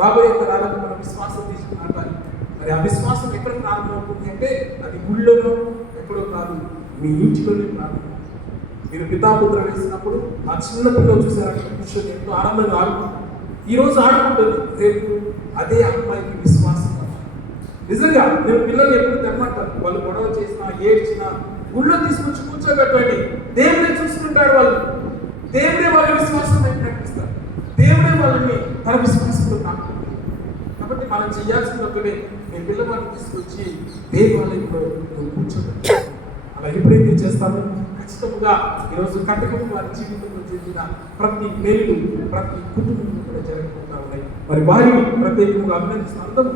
రాబోయే తరాలకు మన విశ్వాస బీజం నాటాలి. మరి ఆ విశ్వాసం ఎక్కడ ప్రారంభమవుతుంది అంటే అది గుళ్ళోనో ఎక్కడో కాదు, మీ ఇంటిలోనే ప్రారంభం. మీరు పితాపుత్ర వేసినప్పుడు ఆ చిన్న పిల్లలు చూసారు, అక్కడ కూర్చొని ఎంతో ఆనందంగా ఆడుకుంటారు. ఈరోజు ఆడుకుంటుంది, రేపు అదే అమ్మాయికి విశ్వాసం. నిజంగా నేను పిల్లలు ఎప్పుడు తెమ్మంటారు, వాళ్ళు గొడవ చేసినా ఏడ్చినా గుళ్ళో తీసుకొచ్చి కూర్చోబెట్టండి. దేవుడే చూసుకుంటాడు, వాళ్ళు దేవుడే వాళ్ళ విశ్వాసం ప్రకటిస్తారు, దేవుడే వాళ్ళని తన విశ్వాసంలో కాకుంటారు. కాబట్టి మనం చేయాల్సిన ఒకటే, మీ పిల్లవాడిని తీసుకొచ్చి దేవాలయంలో కూర్చోబెట్టాలి. అలా ఎప్పుడైతే చేస్తామో ఖచ్చితంగా ఈరోజు కట్టకం వారి జీవితంలో జరిగిన ప్రతి మేలు ప్రతి కుటుంబంలో కూడా జరగకుండా ఉన్నాయి. మరి వారిని ప్రత్యేకంగా అభినందిస్తున్న అందరూ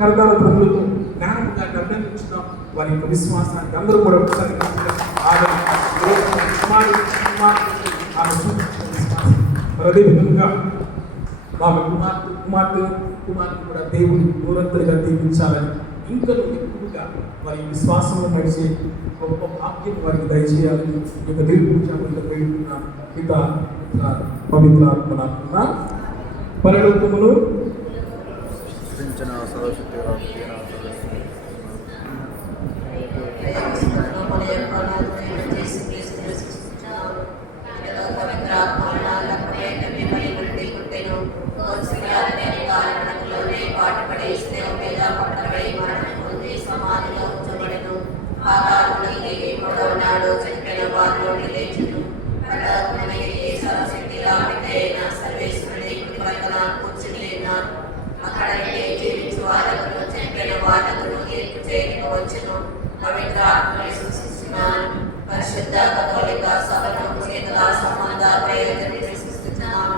కరతాల ప్రభులతో జ్ఞానంగా అభినందించున్నాం. వారి యొక్క విశ్వాసానికి అందరూ కూడా ఒకసారి అదేవిధంగా వారి కుమార్తె కూడా దేవుడు నూరంతలుగా దీవించాలని, ఇంకా ఎక్కువగా వారి విశ్వాసంలో నడిచే గొప్ప భాగ్యం వారికి దయచేయాలని ఈ యొక్క దేవుడి పూజలో వేడుకున్న పిత పవిత్రాత్మ పరలోకమును పరిశుద్ధ కథోలిక సభను చేతుల సంబంధ ప్రయోజనం సృష్టిస్తున్నాను.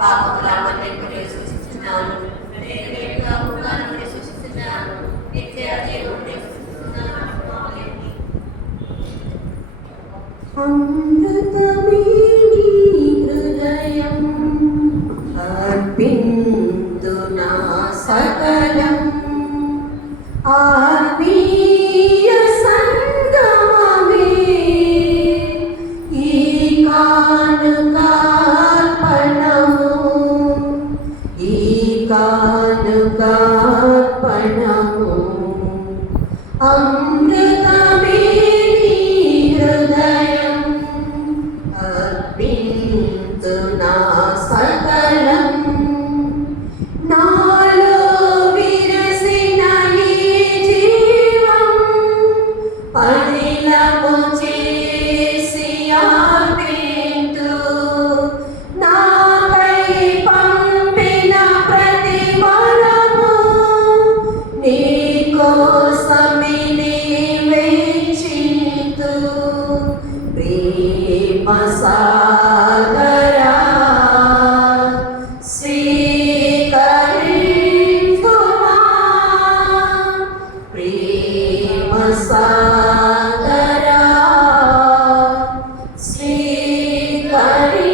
పాపముల మన్నింపుని సృష్టిస్తున్నాను. అమృతమే నీ హృదయం అర్పింతునా సకలం ఆత్మీయ సంగమమే ఈ కానుకార్పణము ఈ కానుకార్పణము అమృతమే నీ హృదయం అర్పింతునా సకలం నాలో విరసిన ఈ జీవం పరిణము చేసి ఆర్పింతు నాపై పంపిన ప్రతి వరము నీ కోసమే వెచ్చింతు ప్రేమ సాగరా స్వీకరించుమా ప్రేమ సాగరా స్వీకరించుమా.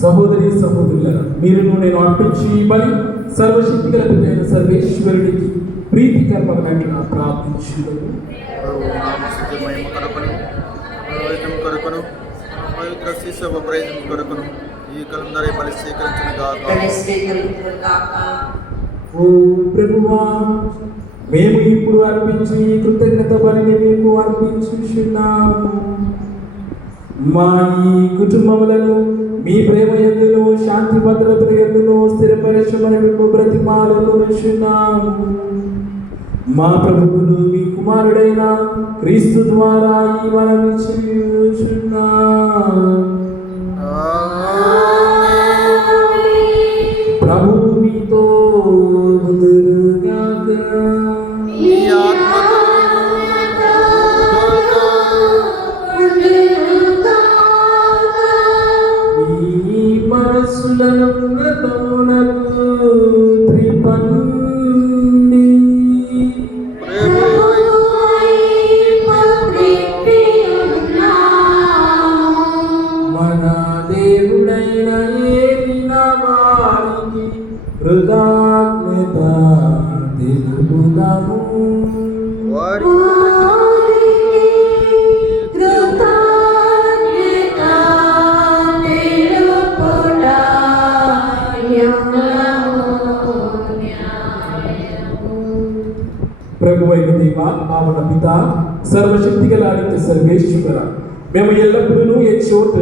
సహోదరి సహోదరులారా, మీరును నేను అర్పించి బలి సర్వశక్తి కలిగిన సర్వేశ్వరుడికి ప్రీతికరమైన ప్రార్థించుటకు పవిత్ర శిశవ ప్రయోజనం కొరకును ఈ కలందరి బలి స్వీకరించిన గాక. ఓ ప్రభువా, మేము ఇప్పుడు అర్పించి కృతజ్ఞత బలిని మీకు అర్పించుచున్నాము. మా ఈ కుటుంబములను మీ ప్రేమ యందును శాంతి భద్రతల యందును స్థిరపరచమని మేము బ్రతిమాలుకొనుచున్నాము. మా ప్రభువును మీ కుమారుడైన క్రీస్తు ద్వారా ఈ మనవి చేయుచున్నాము. ప్రభు మీతో ఉండుగాక. మీ ఆత్మతో మీ మనస్సులను ఉన్నతమునకు త్రిపండి. మన దేవుడైన ఏలిన వారికి కృతజ్ఞత తెలుపుదాము. వారి ప్రభువైన దేవ, పావన పిత, సర్వశక్తిగల నిత్య సర్వేశ్వర, మేము ఎల్లప్పుడూ చోట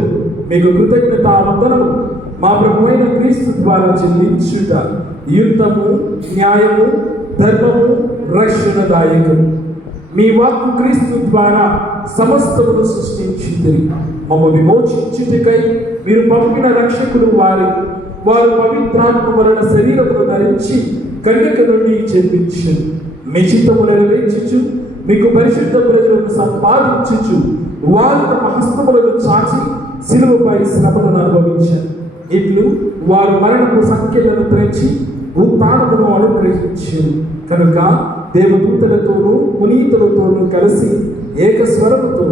మీకు కృతజ్ఞత వందనము మా ప్రభువైన క్రీస్తు ద్వారా చెల్లించుట యుద్ధము, న్యాయము, ధర్మము, రక్షణదాయకము. మీ వాక్కు క్రీస్తు ద్వారా సమస్తమును సృష్టించింది. మమ్మ విమోచించుటకై మీరు పంపిన రక్షకులు వారు పవిత్రాత్మ వలన శరీరమును ధరించి కన్యక నుండి జన్మించారు. మీ చిత్తము నెరవేర్చుచు మీకు పరిశుద్ధ ప్రజలను సంపాదించుచు వారు తమ హస్తములను చాచి శిలువపై శ్రమలను అనుభవించారు. ఇట్లు వారు మరణపు సంఖ్యలను తెంచి ఉత్థానమును అనుగ్రహించారు. కనుక దేవదూతలతోనూ పునీతులతోనూ కలిసి ఏకస్వరముతో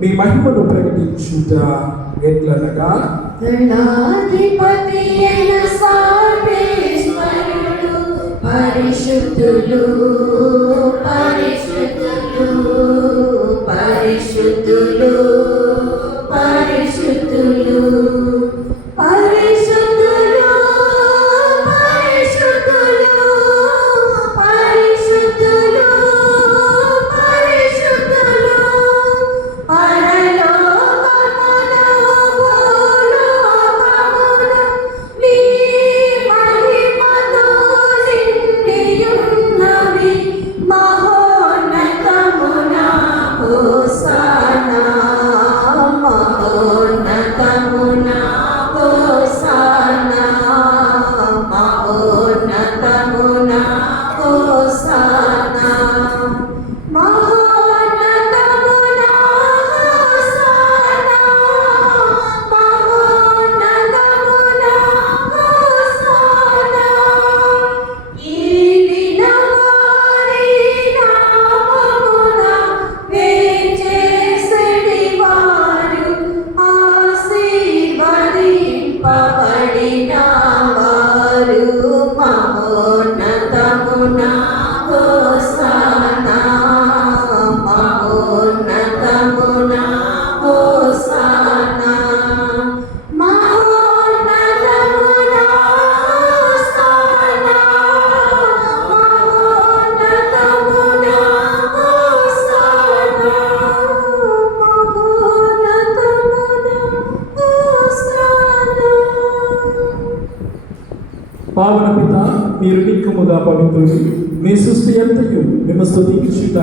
మీ మహిమను ప్రకటించుట ఎట్లనగా, గణాధిపతి అయిన సర్వేశ్వరుడు పరిశుద్ధులు పరిశుద్ధులు పరిశుద్ధులు పరిశుద్ధులు పరిశుద్ధులు పరిశుద్ధులు పరిశుద్ధులు పరిశుద్ధులు పరలోకమున భూలోకమున నీ మహిమతో నిండియున్నవి. మహోన్నతమున హోసానా మహోన్నతమున హోసానా మహోన్నతమున హోసానా మహోన్నతమున హోసానా మహోన్నతమున హోసానా. ఈలిన వారి నామమున వేంచేసెడి వారు ఆశీర్వదింపబడిన వారు. మహోన్నతమున హోసానా మహోన్నతమున హోసానా మహోన్నతమున హోసానా మహోన్నతమున హోసానా మహోన్నతమున హోసానా. పావన పిత, మీరు నిక్కముగా పవిత్రులు, మీ సృష్టి ఎంతయు మేము స్తుతించుట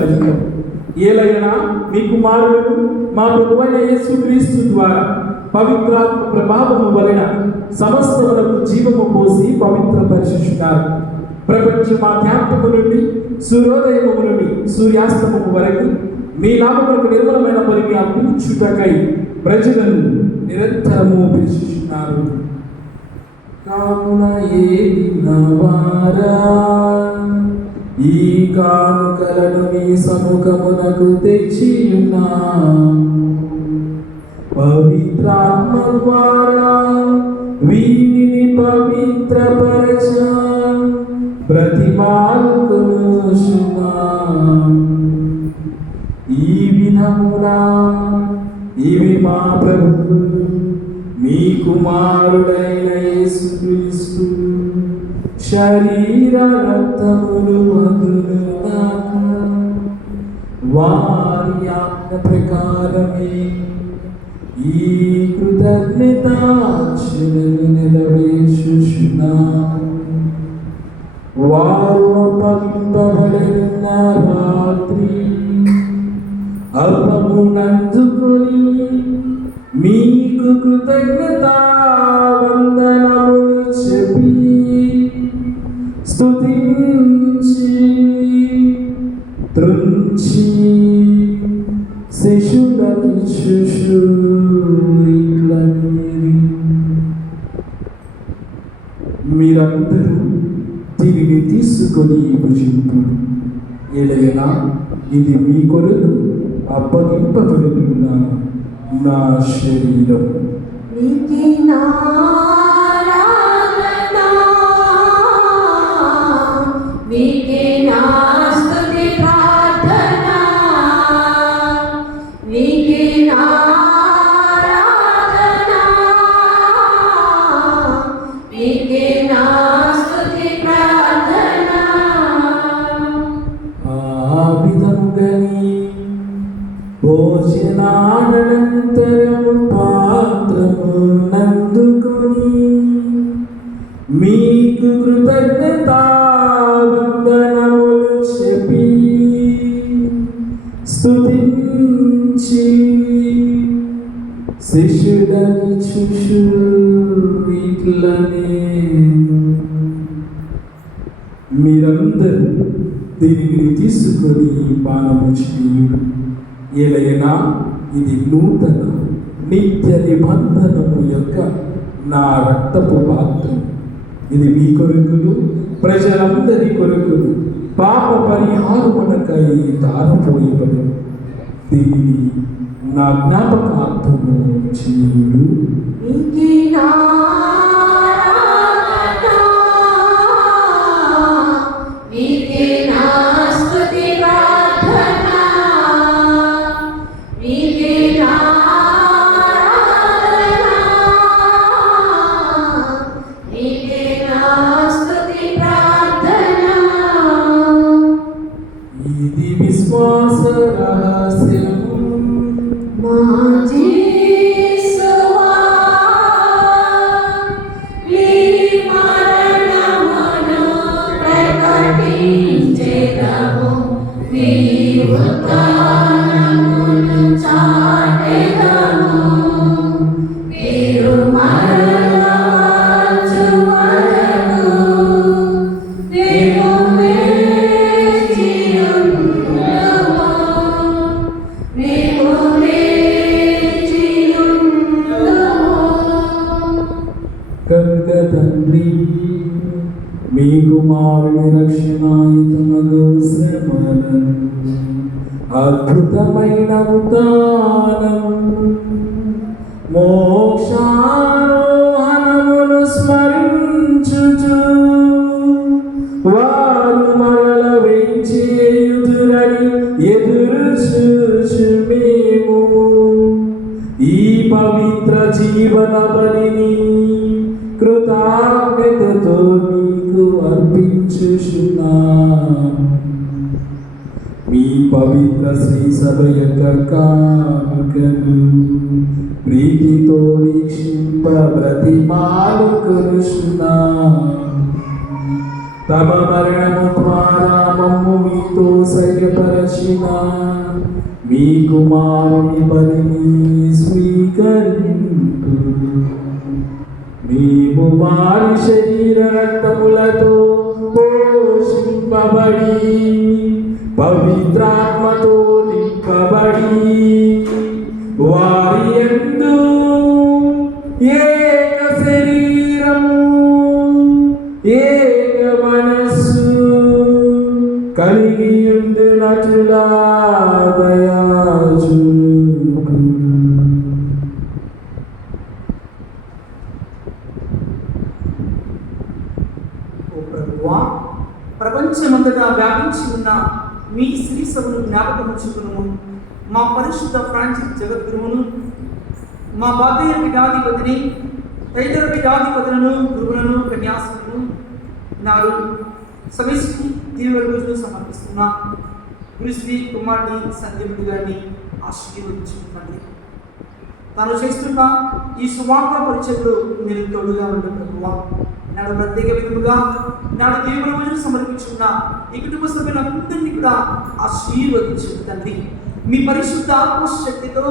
ఏలైనా మీ కుమారుడు మా ప్రభువైన యేసుక్రీస్తు ద్వారా పవిత్రాత్మ ప్రభావము వలన సమస్తములకు జీవము పోసి పవిత్రపరిచుచున్నారు. ప్రపంచమాధ్యాత్మము నుండి సూర్యోదయము నుండి సూర్యాస్తమము వరకు మీ నామములకు నిర్మలమైన పలికి అర్పించుటకై ప్రజలను నిరంతరము పిలుచుచున్నారు. కావున ఏలినవారా, ఈ కానుకలను మీ సముఖమునకు తెచ్చియున్నాం. పవిత్రాత్మ ద్వారా వీనిని పవిత్రపరచ బ్రతిమాలుకొనుచున్నాం. ఈ విధముగా ఇవి మా ప్రభువు మీ కుమారుడైన యేసుక్రీస్తు శరీర రక్తములు వారి ఆజ్ఞ ప్రకారమే ఈ కృతజ్ఞతార్చనను నెరవేర్చుచున్నాము. వారు అప్పగింపబడిన రాత్రి అప్పమునందుకొని మీకు కృతజ్ఞతావందనములు చెప్పి స్తుతించి త్రుంచి శిశులకు మీరందరూ దీనిని తీసుకొని భుజింపు. ఏలైనా ఇది మీ కొరకు అప్పగింపబడిన నా శరీరం. నీకే నారాధన, నీకే నా స్తుతి ప్రార్థన, నీకే నారాధన, నీకే నా స్తుతి ప్రార్థన. ఆ విధముగాని భోజనానంతరము పాత్రము నందుకొని మీకు కృతజ్ఞతావందనములు చెప్పి స్తుతించి శిష్యులకు ఇట్లనే మీరందరూ దీనిని తీసుకొని పానము చేయుడు. ఏలైనా ఇది నూతన నిత్య నిబంధనము యొక్క నా రక్తపు పాత్ర. ఇది మీ కొరకును ప్రజలందరి కొరకును పాప పరిహారమునకై తారపోయబడి దీనిని నా జ్ఞాపకార్థము చేయుడు. నీకే నారాధన, నీకే నా స్తుతి ప్రార్థన, నీకే నారాధన, నీకే నా స్తుతి ప్రార్థన. ఇది విశ్వాస రహస్యము. మా యేసువా, నీ మరణమును ప్రకటించెదము, నీ ఉత్థానమును చాటెదము. మీరు మరలా వచ్చు వరకు మేము వేచియుందుము, మేము వేచియుందుము. కనుక తండ్రి మీ కుమారుని రక్షణాయుతమగు శ్రమలను అద్భుతమైన ఉత్థానం మోక్షారోహణమును స్మరించుచు వారు మరల వేంచేయుదురని ఎదురు చూచు మేము ఈ పవిత్ర జీవన బలిని కృతజ్ఞతతో మీకు అర్పించుచున్నాం. మీ పవిత్ర శ్రీ సభ యొక్క కానుకను ప్రీతితో వీక్షింప బ్రతిమాలు కొలుచున్నాం. తమ మరణము ద్వారా మమ్ము మీతో సైర్యపరచిన మీ కుమారుని బలిని స్వీకరింపు. మేము వారి శరీర రక్తములతో పోషింపబడి పవిత్రాత్మతో నింపబడి వారి యందు ఏక శరీరము ఏక మనస్సు కలిగి ఉండునట్లుగా దయాచూపు. ఓ ప్రభువా, ప్రపంచమంతటా వ్యాపించి ఉన్న మీ శ్రీ సభను జ్ఞాపకం ఉంచుకును. మా పరిశుద్ధ ఫ్రాన్సిస్ జగద్గురువును, మా బాధయ్య పీఠాధిపతిని, తదితర పీఠాధిపతులను, గురువులను, కన్యాసులను నాడు సమిష్టి తీవ్ర రోజులు సమర్పిస్తున్నా. గురుశ్రీ కుమారుని సందీపుడి గారిని ఆశీర్వదించుకుంటండి. తను చేస్తున్న ఈ సువార్త పరిచయంలో మీరు తోడుగా ఉండే ప్రభువా, నాడు ప్రత్యేక విధముగా నాడు దేవుని పూజలు సమర్పించుకున్న ఈ కుటుంబ సభ్యులందరినీ కూడా ఆశీర్వదించు తండ్రి. మీ పరిశుద్ధ ఆత్మశక్తితో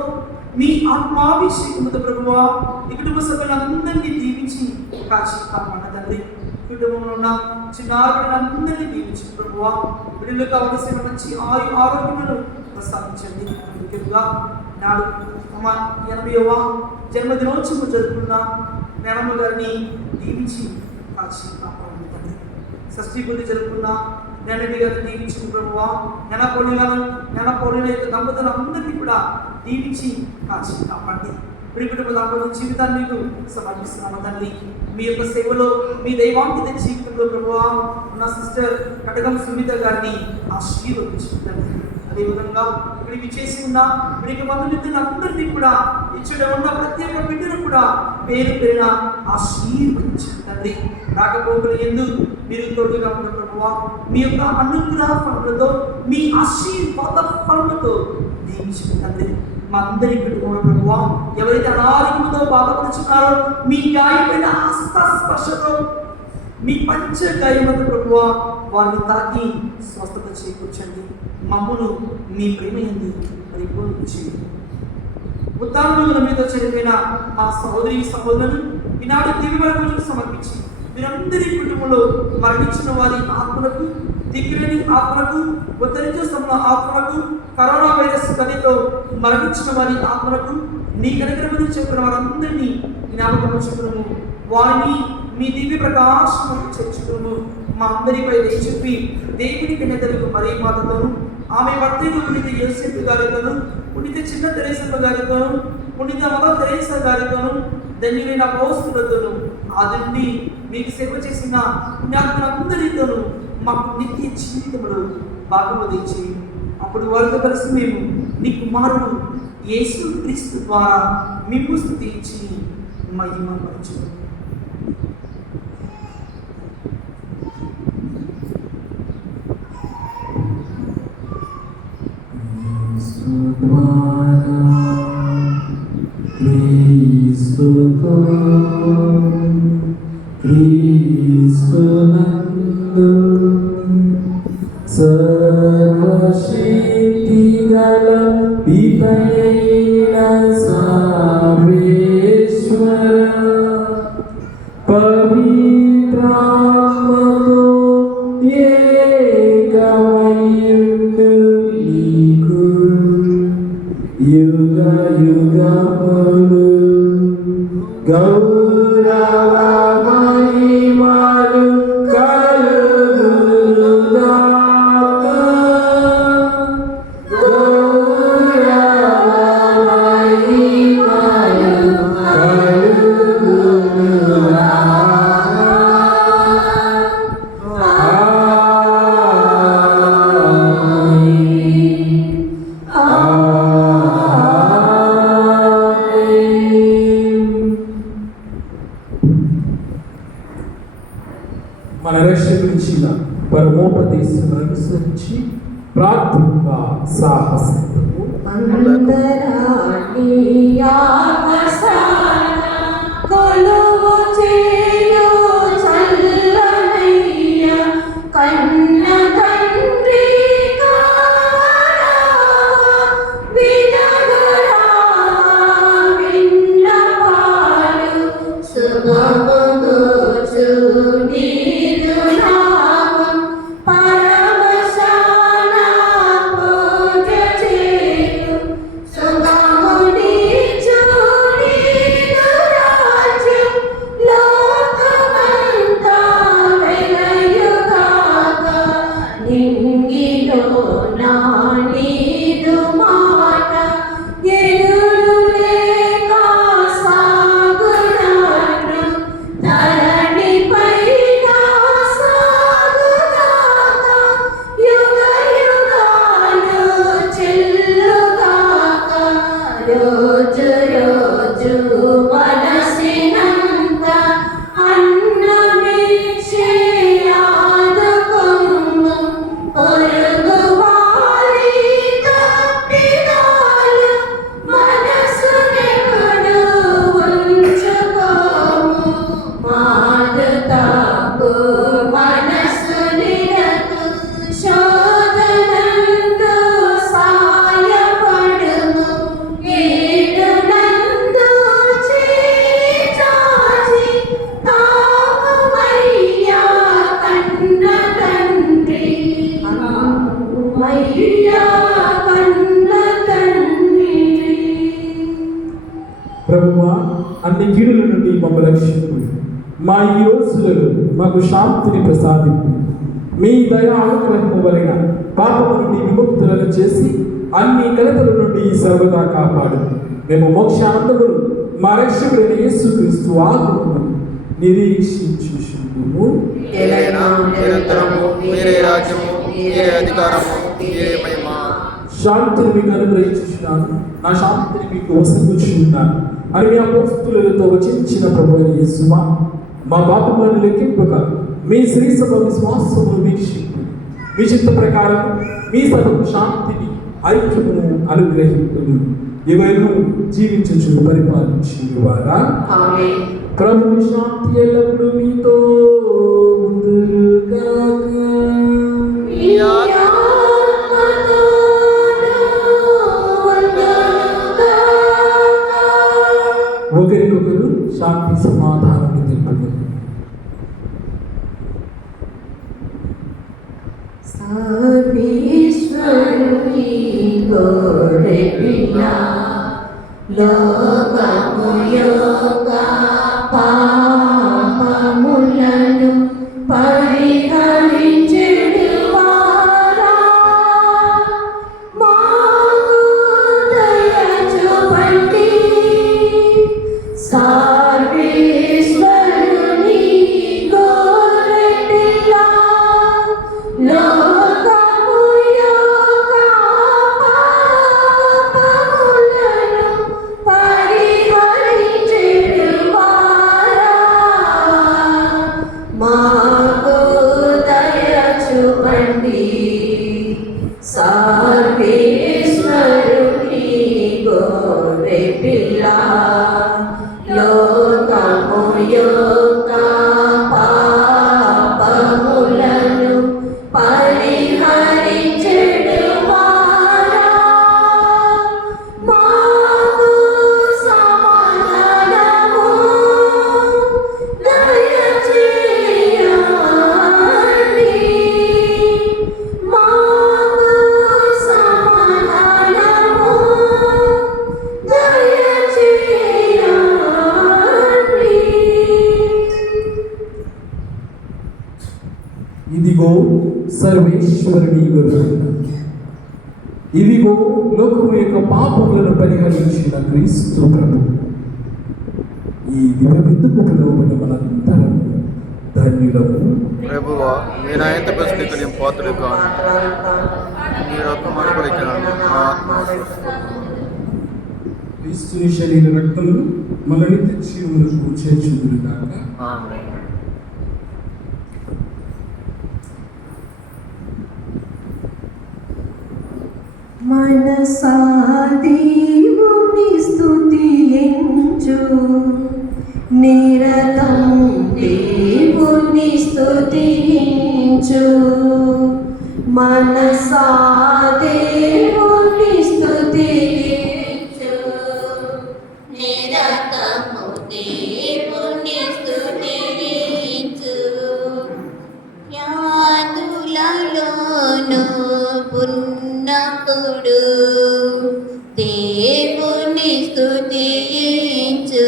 మీ ఆత్మాభిషేకముతో ప్రభువా ఈ కుటుంబ సభ్యులందరినీ దీవించి కాచి కాపాడ తండ్రి. కుటుంబంలో ఉన్న చిన్నారులందరినీ దీవించి ప్రభువా వీళ్ళకి కావలసిన మంచి ఆరోగ్యములను ప్రసాదించండి. ముఖ్యంగా నాడు అమ్మ 80వ జన్మదినోత్సవం జరుపుకున్న మేనమ్మ గారిని దీవించి కాచి కాపాడండి తండ్రి. షష్ఠీ పూర్తి జరుపుకున్న నేనటి గారిని దీవించిన ప్రభువా నెనపోలిన యొక్క దంపతులందరినీ కూడా దీవించి కాచి కాపాడండి. ప్రియకుటుంబ దంపతుల జీవితాన్ని మీకు సమర్పిస్తున్నాము తండ్రి. మీ యొక్క సేవలో మీ దైవాంకిత జీవితంలో ప్రభువా ఉన్న సిస్టర్ కటకం సునీత గారిని ఆశీర్వదించుకుంటారు. అదేవిధంగా ఇక్కడికి చేసి ఉన్న ఇక్కడికి బంధుమిత్రులందరినీ కూడా ఇచ్చట ఉన్న ప్రత్యేక బిడ్డను కూడా పేరు పేరున ఆశీర్వదించండి. రాకపోకలు ఎందుకు మీరు తోడుగా ఉన్న ప్రభువా మీ యొక్క అనుగ్రహ ఫలములతో మీ ఆశీర్వాద ఫలములతో దీవించుకుంటండి. మా అందరి కుటుంబంలో ప్రభువా ఎవరైతే అనారోగ్యంతో బాధపడుతున్నారో మీ గాయమైన హస్తస్పర్శతో మీ పంచ గాయమంతో ప్రభువా వారిని తాకి స్వస్థత చేకూర్చండి. మమ్మను మీ ప్రేమ యందు పరిపూర్ణ చేయండి. ఉత్తానముల మీద చనిపోయిన మా సహోదరులను ఈనాడు దివ్య పూజలు సమర్పించి మీరందరి కుటుంబంలో మరణించిన వారి ఆత్మలకు, దిక్కులేని ఆత్మలకు, ఉత్తరించిన ఆత్మలకు, కరోనా వైరస్ కనితో మరణించిన వారి ఆత్మలకు, నీ కనికరమని చెప్పిన వారందరినీ జ్ఞాపకం ఉంచుకున్నాము. వారిని మీ దివ్య ప్రకాశం చేర్చుకున్నాము. మా అందరిపై చెప్పి దేవుని కన్యతలకు మరీ మాతతోను, ఆమె భర్తకు పుణిత యోసేపు గారితోను, పుణిత చిన్న తెరేసమ్మ గారితోను, పుణిత మదర్ తెరేసా గారితోను, ధన్యులైన అపోస్తులతోను ఆదుండి మీకు సేవ చేసిన పుణ్యాత్ములందరితోనూ మాకు నిత్య జీవితంలో భాగము తెచ్చి అప్పుడు వారితో కలిసి మేము నీ కుమారుడు యేసు క్రీస్తు ద్వారా మిమ్ము స్తుతించి మహిమపరచు. మన రక్షకుడిచ్చిన పరమోపదేశం అనుసరించి ప్రార్థన సాహసము కొలువు చేయు చల్లనయ్య కన్న తండ్రి విన్నపాలు శుభముగు నీదు నామం పరమశాన పూజ చేయు శుభముని చూ అన్ని కీడుల నుండి మమ్మల్ని రక్షింపు. మా ఈ రోజులలో మాకు శాంతిని ప్రసాదింపు. మీ దయా అనుగ్రహము వలన పాపము నుండి విముక్తులను చేసి అన్ని కలతల నుండి సర్వదా కాపాడు. మేము మోక్షానందమును మా రక్షకుడైన యేసుక్రీస్తు ఆత్మను నిరీక్షించుచున్నాము. నిరంతరము మీరే రాజ్యము, మీరే అధికారము, మీరే మహిమ. శాంతిని మీకు అనుగ్రహించుచున్నాను, నా శాంతిని మీకు వసంగుచున్నాను అని మీ అపోస్తలులతో వచించిన ప్రభువైన యేసువా, మా పాపములను లెక్కింపగా మీ శ్రీ సభ విశ్వాసమును వీక్షింపు. మీ చిత్త ప్రకారం మీ సభకు శాంతిని ఐక్యమును అనుగ్రహింపును. ఎవరు జీవించు పరిపాలించి వారా. ప్రభు శాంతి ఎల్లప్పుడూ మీతో ఉందురుగాక. ఒకరికొకరు శాంతి సమాధానం తెలుపుతారు. సర్వేశ్వరుని గొర్రె పిల్ల లోకము యొక్క పాపములను పరిహరించెడువారా, మాకు దయ చూపండి. సర్వేశ్వరుని గొర్రె పిల్ల లోకము యొక్క పాపములను పరిహరించెడువారా, మాకు దయ చూపండి. సర్వేశ్వరుని గొర్రె పిల్ల లోకము యొక్క పాపములను పరిహరించెడువారా, మాకు సమాధానము దయచేయండి. మాకు సమాధానము దయచేయండి. ఇదిగో సర్వేశ్వరుని గొర్రె. ఇదిగో లోకము యొక్క పాపములను పరిహరించిన క్రీస్తు ప్రభు. ఈ దివ్య విందుకు పిలువబడిన మనందరం ధన్యులము. ప్రభువా, నేను ఆయన ప్రశ్నకు నేను పాత్రుడు కాను. మీరు అపమాన పలికినాను, నా ఆత్మ స్వస్థపడును. క్రీస్తుని శరీర రక్తములు మన నిత్య జీవములకు చేర్చుదురుగాక. ఆమేన్. మనసా దేవుని స్తుతించు, నిరతం దేవుని స్తుతించు. మనసా దేవుని స్తుతించు, నిరతము దేవుని స్తుతించు. వ్యాధులలోను ఉన్నప్పుడు దేవుని స్తుతించు,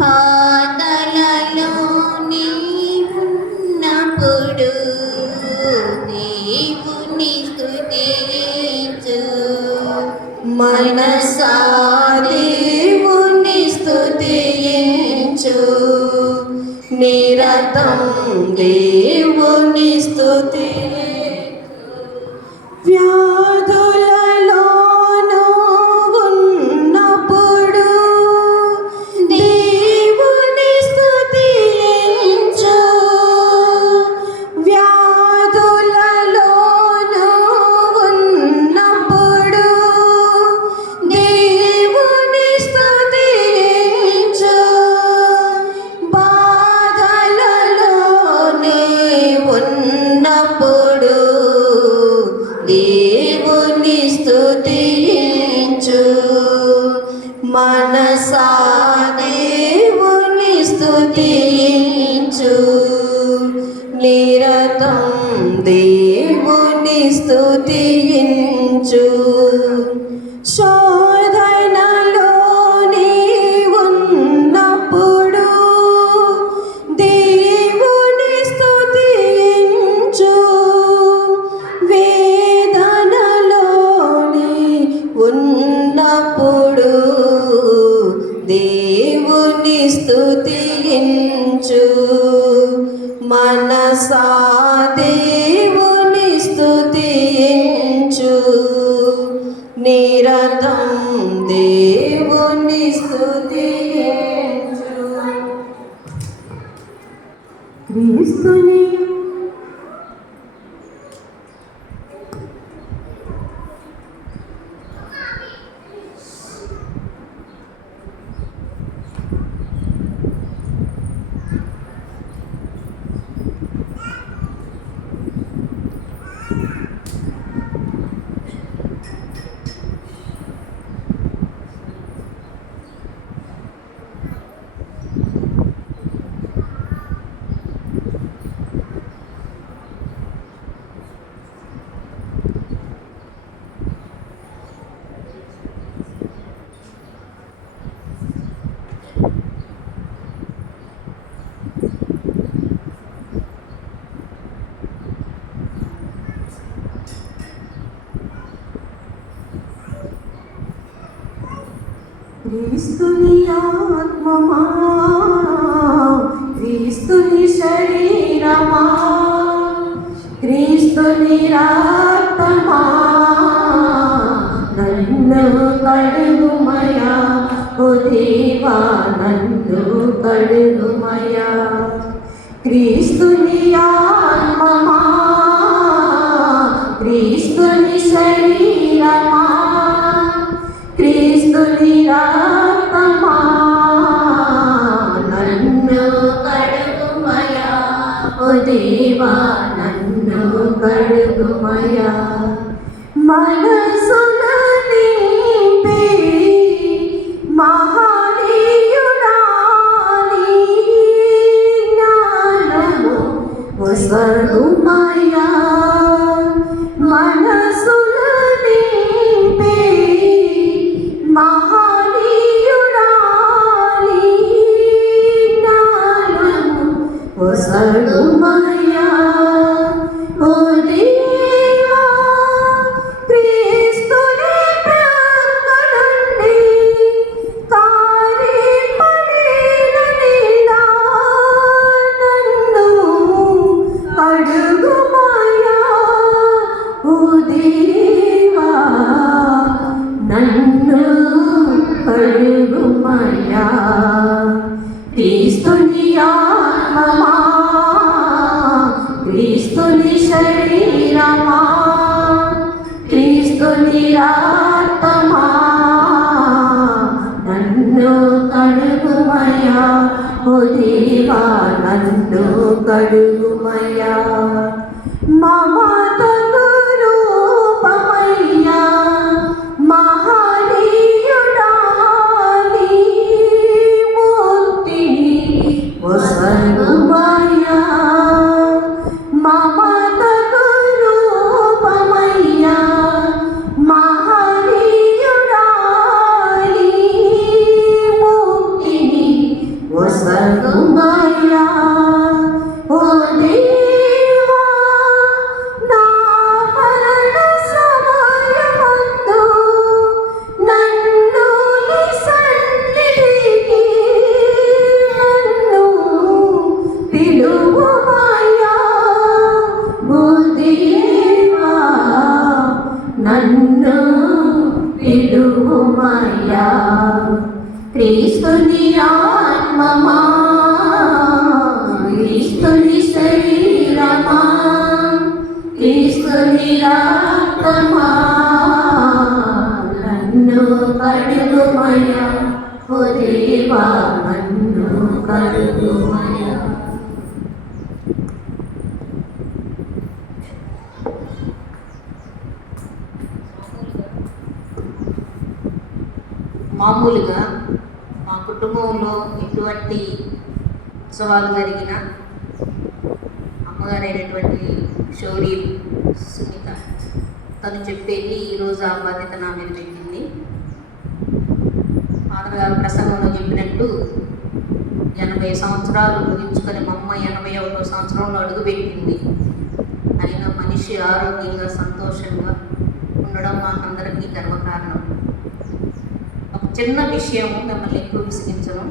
బాధలలో నీవున్నప్పుడు దేవుని స్తుతించు. మనసా దేవుని స్తుతించు, నిరతం దేవుని స్తుతించు. వ్యాధులలోను ఉన్నప్పుడు దేవుని స్తుతించు, వ్యాధులలోను ఉన్నప్పుడు దేవుని స్తుతించు. బాధలలోనే ఉన్నప్పుడు దేవుని స్తుతించు. మనసా దేవుని స్తుతించు, నిరతం దేవుని స్తుతించు. శోధనలో నీవు నిరతం దేవుని స్తుతించు. క్రీస్తుని క్రీస్తుని ఆత్మమా, క్రీస్తుని శరీరమా, క్రీస్తుని రక్తమా, నన్ను కడుగుమయా, ఓ దేవా నన్ను కడుగుమయా. క్రీస్తుని ఆత్మమా, క్రీస్తుని శరీరమా, క్రీస్తుని రక్తమా, నన్ను కడుగుమయా, ఓ దేవా నన్ను కడుగుమయా. మనసును నింపి మహనీయుడా నీ జ్ఞానము వసగుమయా. మనసును నింపి మహనీయుడా నీ జ్ఞానము వసగుమయా. ఓ దేవా క్రీస్తుని ప్రక్క నుండి కారిపడిన నీలా నన్ను కడుగుమయా. ఓ దేవా నన్ను కడుగుమయా. క్రీస్తుని ఆత్మమా, క్రీస్తుని శరీరమా, క్రీస్తుని రక్తమా, నన్ను కడుగుమయా, ఓ దేవా నన్ను కడుగుమయా. మమతకు రూపమయ్యా మహనీయుడా నీ మూర్తిని వసగుమయా. మమతకు రూపమయ్యా మహనీయుడా నీ మూర్తిని వసగుమయా. ఓ దేవా నా మరణ సమయమందు నన్ను నీ సన్నిధికి నన్ను పిలువుమయా. ఓ దేవా నన్ను పిలువుమయా. క్రీస్తుని ఆత్మమా, క్రీస్తుని శరీరమా, క్రీస్తుని రక్తమా, నన్ను కడుగుమయా. ఓ దేవా నన్ను కడుగుమయా. మామూలుగా మా కుటుంబంలో ఎటువంటి ఉత్సవాలు జరిగినా అమ్మగారైనటువంటి శౌరి సునీత తను చెప్పేది ఈరోజు ఆ బాధ్యత నా మీద పెట్టింది. ఫాదర్ గారు ప్రసంగంలో చెప్పినట్టు 80 సంవత్సరాలు ముగించుకొని మా అమ్మ 81వ సంవత్సరంలో అడుగుపెట్టింది. అయినా మనిషి ఆరోగ్యంగా సంతోషంగా ఉండడం మాకందరికీ గర్వకారణం. ఒక చిన్న విషయం మిమ్మల్ని ఎక్కువ విసిగించడం,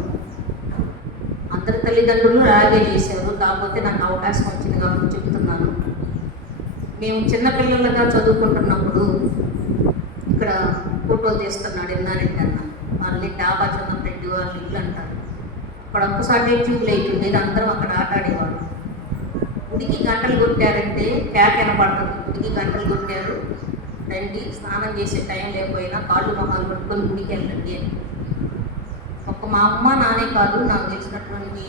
అందరి తల్లిదండ్రులు అలాగే చేశారు, కాకపోతే నాకు అవకాశం వచ్చింది కాబట్టి చెప్తున్నాను. మేము చిన్నపిల్లలుగా చదువుకుంటున్నప్పుడు ఇక్కడ ఫోటోలు తీస్తున్నాడు ఎన్నారెడ్డి అన్న. వాళ్ళని డాబా చంద్రరెడ్డి వాళ్ళ ఇల్లు అంటారు. అక్కడ ఒక్కసారి ట్యూబ్ లైట్ ఉండేది, అందరం అక్కడ ఆట ఆడేవాళ్ళు. గుడికి గంటలు కొట్టారంటే క్యాప్ వినపడుతుంది. గుడికి గంటలు కొట్టారు, రండి స్నానం చేసే టైం లేకపోయినా కాళ్ళు మొహాలు పట్టుకొని గుడికి వెళ్ళండి అని. ఒక్క మా అమ్మ నానే కాదు, నాకు తెలిసినటువంటి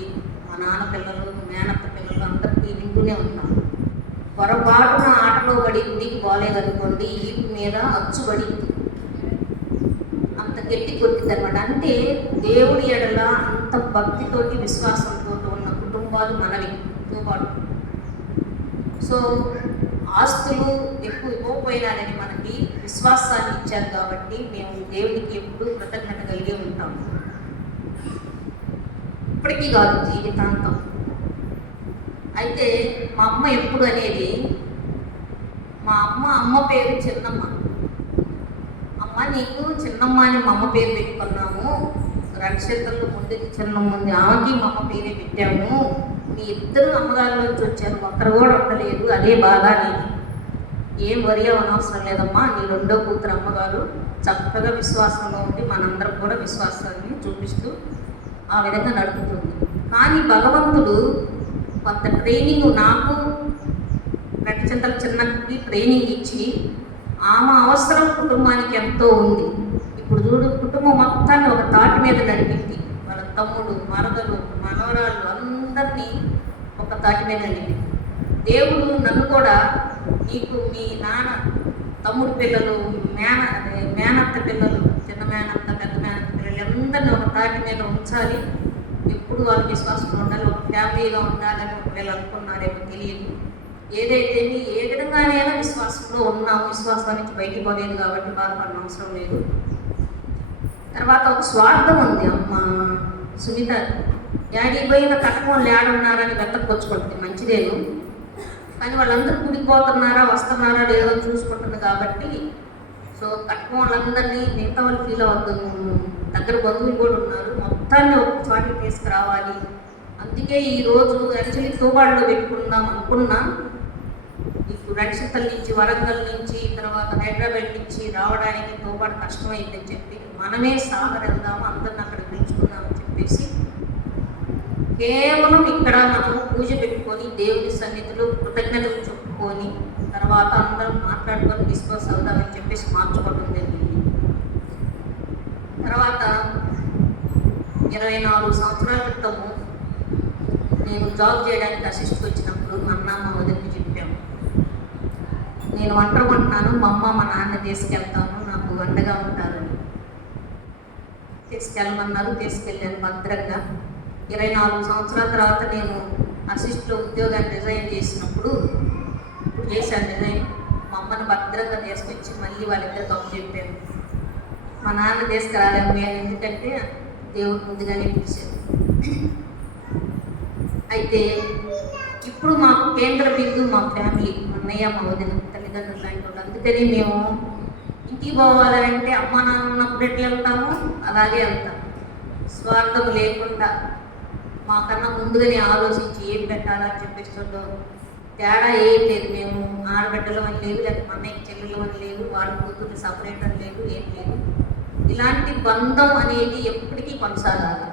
మా నాన్న పిల్లలు, మేనత్త పిల్లలు అందరికీ వింటూనే ఉంటాం. పొరపాటున ఆటలో పడి గుడికి పోలేదనుకోండి, ఈపు మీద అచ్చుబడి అంత గట్టి కొట్టింది అనమాట. అంటే దేవుడి ఎడల అంత భక్తితోటి విశ్వాసంతో ఉన్న కుటుంబాలు మనవితో పాటు. సో ఆస్తులు ఎక్కువ ఇవ్వకపోయినారని మనకి విశ్వాసాన్ని ఇచ్చారు కాబట్టి మేము దేవుడికి ఎప్పుడూ కృతజ్ఞత కలిగి ఉంటాం. ఇప్పటికీ కాదు, జీవితాంతం. అయితే మా అమ్మ ఎప్పుడు అనేది, మా అమ్మ పేరు చిన్నమ్మ. అమ్మ నీకు చిన్నమ్మ అని మా అమ్మ పేరు పెట్టుకున్నాము, రక్షతలు ముందుకి చిన్నమ్మ ఉంది, ఆమెకి మా అమ్మ పేరే పెట్టాము. మీ ఇద్దరు అమ్మగారి నుంచి వచ్చారు, ఒక్కరు కూడా ఉండలేదు, అదే బాధ. నీకు ఏం వరి అవనవసరం లేదమ్మా, నీ రెండో కూతురు అమ్మగారు చక్కగా విశ్వాసంలో ఉండి మనందరం కూడా విశ్వాసాన్ని చూపిస్తూ ఆ విధంగా నడుపుతుంది. కానీ భగవంతుడు కొంత ట్రైనింగ్ నాకు రక్షతలు చిన్నకి ట్రైనింగ్ ఇచ్చి, ఆమె అవసరం కుటుంబానికి ఎంతో ఉంది. ఇప్పుడు చూడు, కుటుంబం మొత్తాన్ని ఒక తాటి మీద నడిపింది. వాళ్ళ తమ్ముడు, మరదలు, మనవరాళ్ళు అందరినీ ఒక తాటి మీద నడిపింది. దేవుడు నన్ను కూడా, నీకు మీ నాన్న తమ్ముడు పిల్లలు, మేనత్త పిల్లలు, చిన్న మేనత్త, పెద్ద మేనత్త పిల్లలు అందరినీ ఒక తాటి మీద ఉంచాలి, ఎప్పుడు వాళ్ళ విశ్వాసంలో ఉండాలి, ఒక ఫ్యామిలీగా ఉండాలని వీళ్ళు అనుకున్నారేమో తెలియదు. ఏదైతే ఏ విధంగానైనా విశ్వాసంలో ఉన్నాము, విశ్వాసానికి బయటికి పోలేదు కాబట్టి బాధపడిన అవసరం లేదు. తర్వాత ఒక స్వార్థం ఉంది అమ్మ సునీత. డాడీ పోయిన కట్టడం లేడున్నారని వెతకొచ్చుకుంటుంది, మంచిదేను. కానీ వాళ్ళందరూ గుడిపోతున్నారా, వస్తున్నారా లేదో చూసుకుంటుంది కాబట్టి, సో కట్టడం వాళ్ళందరినీ మిగతా వాళ్ళు ఫీల్ అవుతుంది. దగ్గర బంధువులు కూడా ఉన్నారు, మొత్తాన్ని ఒక చోటికి తీసుకురావాలి. అందుకే ఈరోజు యాక్చువల్లీ తోబాడులో పెట్టుకుందాం అనుకున్నా, ఇప్పుడు రక్షితల నుంచి, వరంగల్ నుంచి, తర్వాత హైదరాబాద్ నుంచి రావడానికి తోబాడు కష్టమైందని చెప్పి మనమే సాగర్ వెళ్దాము, అందరిని అక్కడ పిలుచుకుందామని చెప్పేసి కేవలం ఇక్కడ మనము పూజ పెట్టుకొని దేవుని సన్నిధిలో కృతజ్ఞతలు చెప్పుకొని తర్వాత అందరం మాట్లాడుకొని డిస్కస్ అవుదామని చెప్పేసి మార్చుకోవడం జరిగింది. తర్వాత 24 సంవత్సరాల క్రితము నేను జాబ్ చేయడానికి అసిస్ట్కి వచ్చినప్పుడు మా అన్న మా వదిలికి చెప్పాము, నేను వంటకుంటున్నాను, మా అమ్మ మా నాన్న తీసుకెళ్తాను, నాకు అండగా ఉంటారని. తీసుకెళ్ళమన్నారు, తీసుకెళ్ళాను భద్రంగా. 24 సంవత్సరాల తర్వాత నేను అసిస్ట్లో ఉద్యోగాన్ని రిజైన్ చేసినప్పుడు, ఇప్పుడు చేశాను రిజైన్, మా అమ్మని భద్రంగా తీసుకొచ్చి మళ్ళీ వాళ్ళిద్దరు తప్పు చెప్పాను. మా నాన్న తీసుకురాలేము, ఎందుకంటే దేవుడు ముందుగానే పిలిచారు. అయితే ఇప్పుడు మాకు కేంద్ర బిందు మా ఫ్యామిలీ, అన్నయ్య, మా వదిన, తల్లిదండ్రులు లాంటి వాళ్ళు. అందుకని మేము ఇంటికి పోవాలంటే అమ్మ నాన్న ఉన్నప్పుడు ఎట్లా వెళ్తాము అలాగే వెళ్తాం, స్వార్థం లేకుండా మాకన్నా ముందుగానే ఆలోచించి ఏం పెట్టాలని చెప్పేస్తుండో తేడా ఏం లేదు. మేము ఆడబిడ్డలు అని లేదు, లేకపోతే అన్నయ్య చెల్లెలు అని లేదు, వాళ్ళ కూతురు సపరేట్ అని లేదు, ఏం లేదు. ఇలాంటి బంధం అనేది ఎప్పటికీ కొనసాగాలి.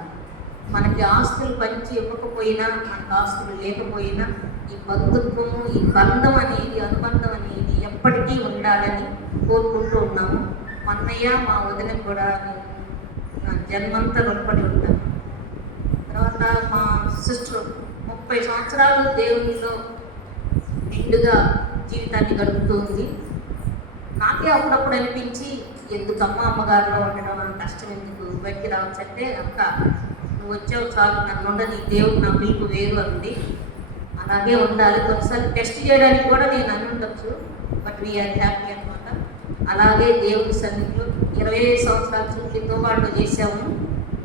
మనకి ఆస్తులు పంచి ఇవ్వకపోయినా, మనకు ఆస్తులు లేకపోయినా, ఈ బంధుత్వము, ఈ బంధం అనేది, అనుబంధం అనేది ఎప్పటికీ ఉండాలని కోరుకుంటూ ఉన్నాము. మా అన్నయ్య, మా వదిన కూడా నా జన్మంతా రుణపడి ఉంటాను. తర్వాత మా సిస్టర్ 30 సంవత్సరాలు దేవునిలో నిండుగా జీవితాన్ని గడుపుతుంది. నాకే అప్పుడప్పుడు అనిపించి, ఎందుకమ్మ అమ్మగారిలో ఉండడం, అంత కష్టం ఎందుకు, బయటికి రావచ్చు అంటే, అక్క నువ్వు వచ్చావు చాలు, నన్ను ఉండని, దేవుడు నా పిలుపు వేరు అంది. అలాగే ఉండాలి. కొన్నిసార్లు టెస్ట్ చేయడానికి కూడా నేను అని ఉండొచ్చు, బట్ వీఆర్ హ్యాపీ అనమాట. అలాగే దేవుడి సన్నిధిలో 25 సంవత్సరాల చుట్టూ తోబాటులో చేసాము.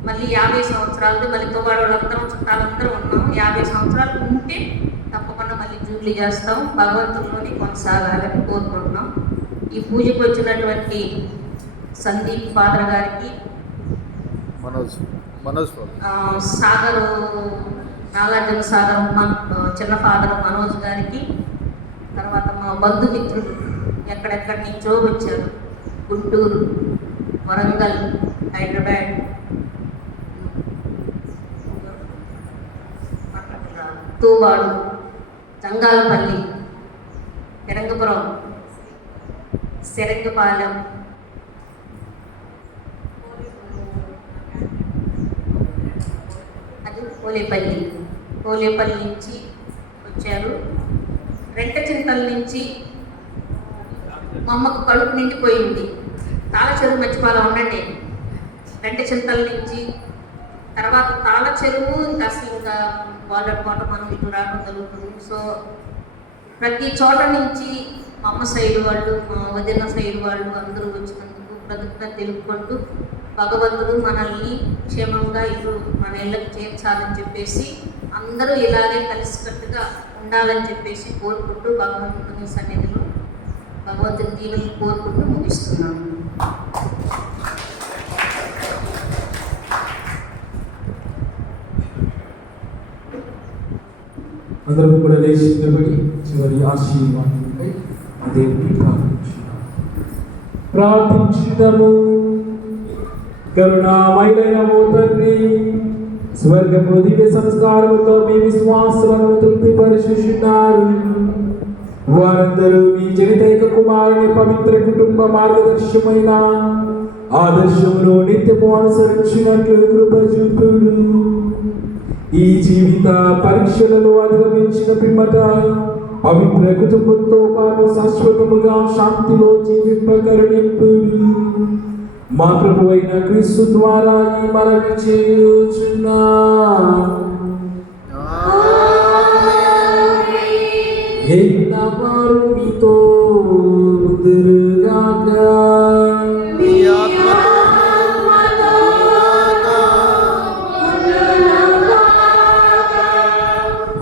మళ్ళీ 50 సంవత్సరాలు మళ్ళీ తోబాటు వాళ్ళందరం చుట్టాలందరూ ఉన్నాము. 50 సంవత్సరాలు ఉంటే తప్పకుండా మళ్ళీ జూబ్లీ చేస్తాం. భగవంతుల్లోనే కొనసాగాలని కోరుకుంటున్నాం. ఈ పూజకు వచ్చినటువంటి సందీప్ ఫాదర్ గారికి, మనోజ్ సాగరు నాగార్జున సాగర్ చిన్న ఫాదర్ మనోజ్ గారికి, తర్వాత మా బంధుమిత్రులు ఎక్కడెక్కడి నుంచో వచ్చారు, గుంటూరు, వరంగల్, హైదరాబాద్, తూవాడు, జంగాలపల్లి, పెరంగపురం, సెరంగపాలెం, అది పోలేపల్లి నుంచి వచ్చారు. రెంటచింతల నుంచి మా అమ్మకు కడుపు నిండిపోయింది. తాళచెరువు మర్చిపోలా ఉండండి. రెంటచింతల నుంచి తర్వాత తాళచెరువు ఇంకా అసలు ఇంకా వాళ్ళ మనం ఇటు రావడం జరుగుతుంది. సో ప్రతి చోట నుంచి మా అమ్మ సైడ్ వాళ్ళు, మా వదిన సైడ్ వాళ్ళు అందరూ వచ్చినందుకు కృతజ్ఞత తెలుపుకుంటూ భగవంతుడు మనల్ని క్షేమంగా ఇటు మన ఇళ్ళకి చేర్చాలని చెప్పేసి అందరూ ఇలాగే కలిసికట్టుగా ఉండాలని చెప్పేసి కోరుకుంటూ భగవంతుని సన్నిధిలో భగవంతుని దీవెనలు కోరుకుంటూ ముగిస్తున్నాను. అందరం కూడా లేచి నిలబడి చివరి ఆశీర్వాదంపై దేవుని ప్రార్థించుదాము. కరుణామయుడైన ఓ తండ్రి, స్వర్గపు దివ్య సంస్కారముతో మీ విశ్వాసమును తృప్తిపరుచుచున్నారు. వారందరూ మీ జనితైక కుమారుని పవిత్ర కుటుంబ మార్గదర్శమైన ఆదర్శమును నిత్యము అనుసరించినట్లు కృప చూపుడు. ఈ జీవిత పరీక్షలలో అధిగమించిన పిమ్మట పవిత్ర కుటుంబంతో పాటు శాశ్వతముగా శాంతిలో జీవింపకరుణింపుడు. మా ప్రభు అయిన క్రీస్తు ద్వారా ఈ మనవి చేయుచున్నాము. ఎన్నవారు మీతో ఉందురుగాక.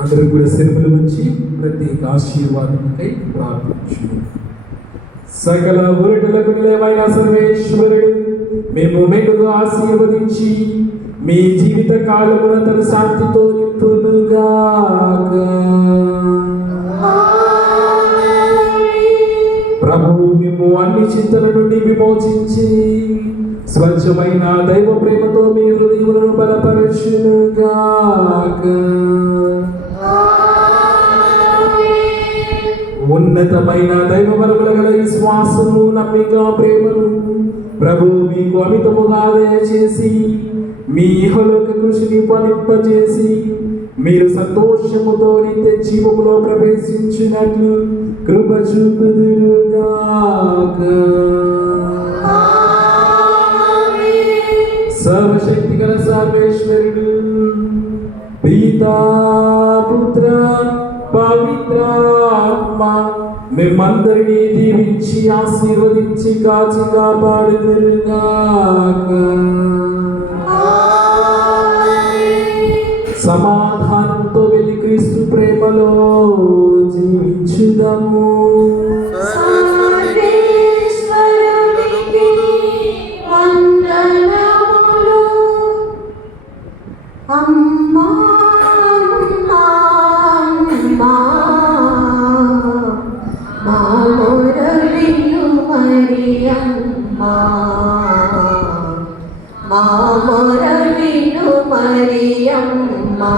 అందరూ కూడా సెలవులు వచ్చి ప్రత్యేక ఆశీర్వాదముకై ప్రార్థించు. సకల ఊరటలకు నిలయమైన సర్వేశ్వరుడు మేము మెండుగా ఆశీర్వదించి మీ జీవిత కాలమున తన శాంతితో నింపునుగాక. ప్రభువు మేము అన్ని చింతల నుండి విమోచించి స్వచ్ఛమైన దైవ ప్రేమతో మీ హృదయములను బలపరచునుగాక. ఉన్నతమైన దైవ వరముల గల విశ్వాసము, నమ్మిక, ప్రేమను ప్రభు మీకు అమితముగా దయచేసి మీ ఇహలోక కృషిని ఫలింపజేసి మీరు సంతోషముతో నిత్య జీవములో ప్రవేశించినట్లు కృప చూపుదురుగాక. సర్వశక్తి గల సర్వేశ్వరుడు పితా, పుత్ర, పవిత్రాత్మ మిమ్మందరినీ దీవించి ఆశీర్వదించి కాచి కాపాడుదురుగాక. సమాధానంతో వెళ్ళి క్రీస్తు ప్రేమలో జీవించుదాము. అమ్మా మామొరవిను మరియమ్మా, మామొరవిను మరియమ్మా,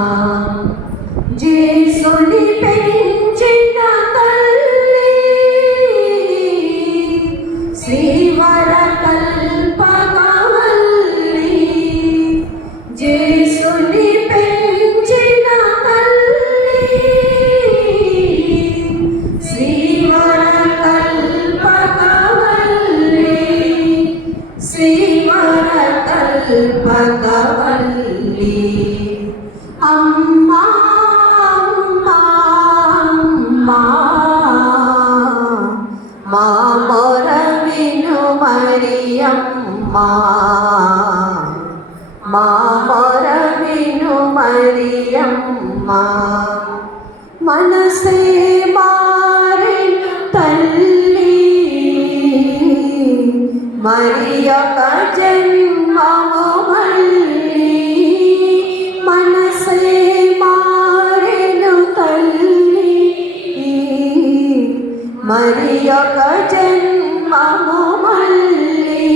జేసుని పెంచిన తల్లి శ్రీవర కల్పకవల్లి, జేసుని పెంచిన తల్లి శ్రీవర కల్పకవల్లి, శ్రీవర కల్పకవల్లి. అమ్మా మా మొర విను మరియమ్మా, మా మొర విను మరియమ్మా, మనసే మారిన తల్లి మరియొక జన్మము మళ్ళీ, మనసే మారిన తల్లి మరియొక జన్మము మళ్ళీ,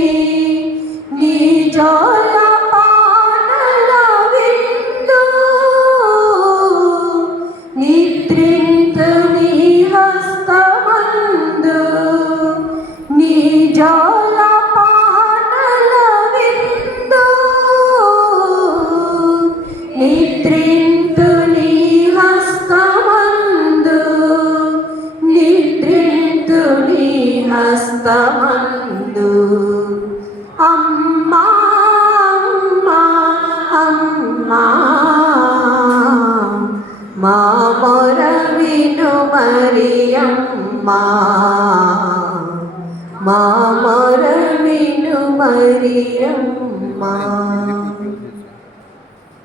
మా మొర విను మరియమ్మా మా మొర విను మరియమ్మా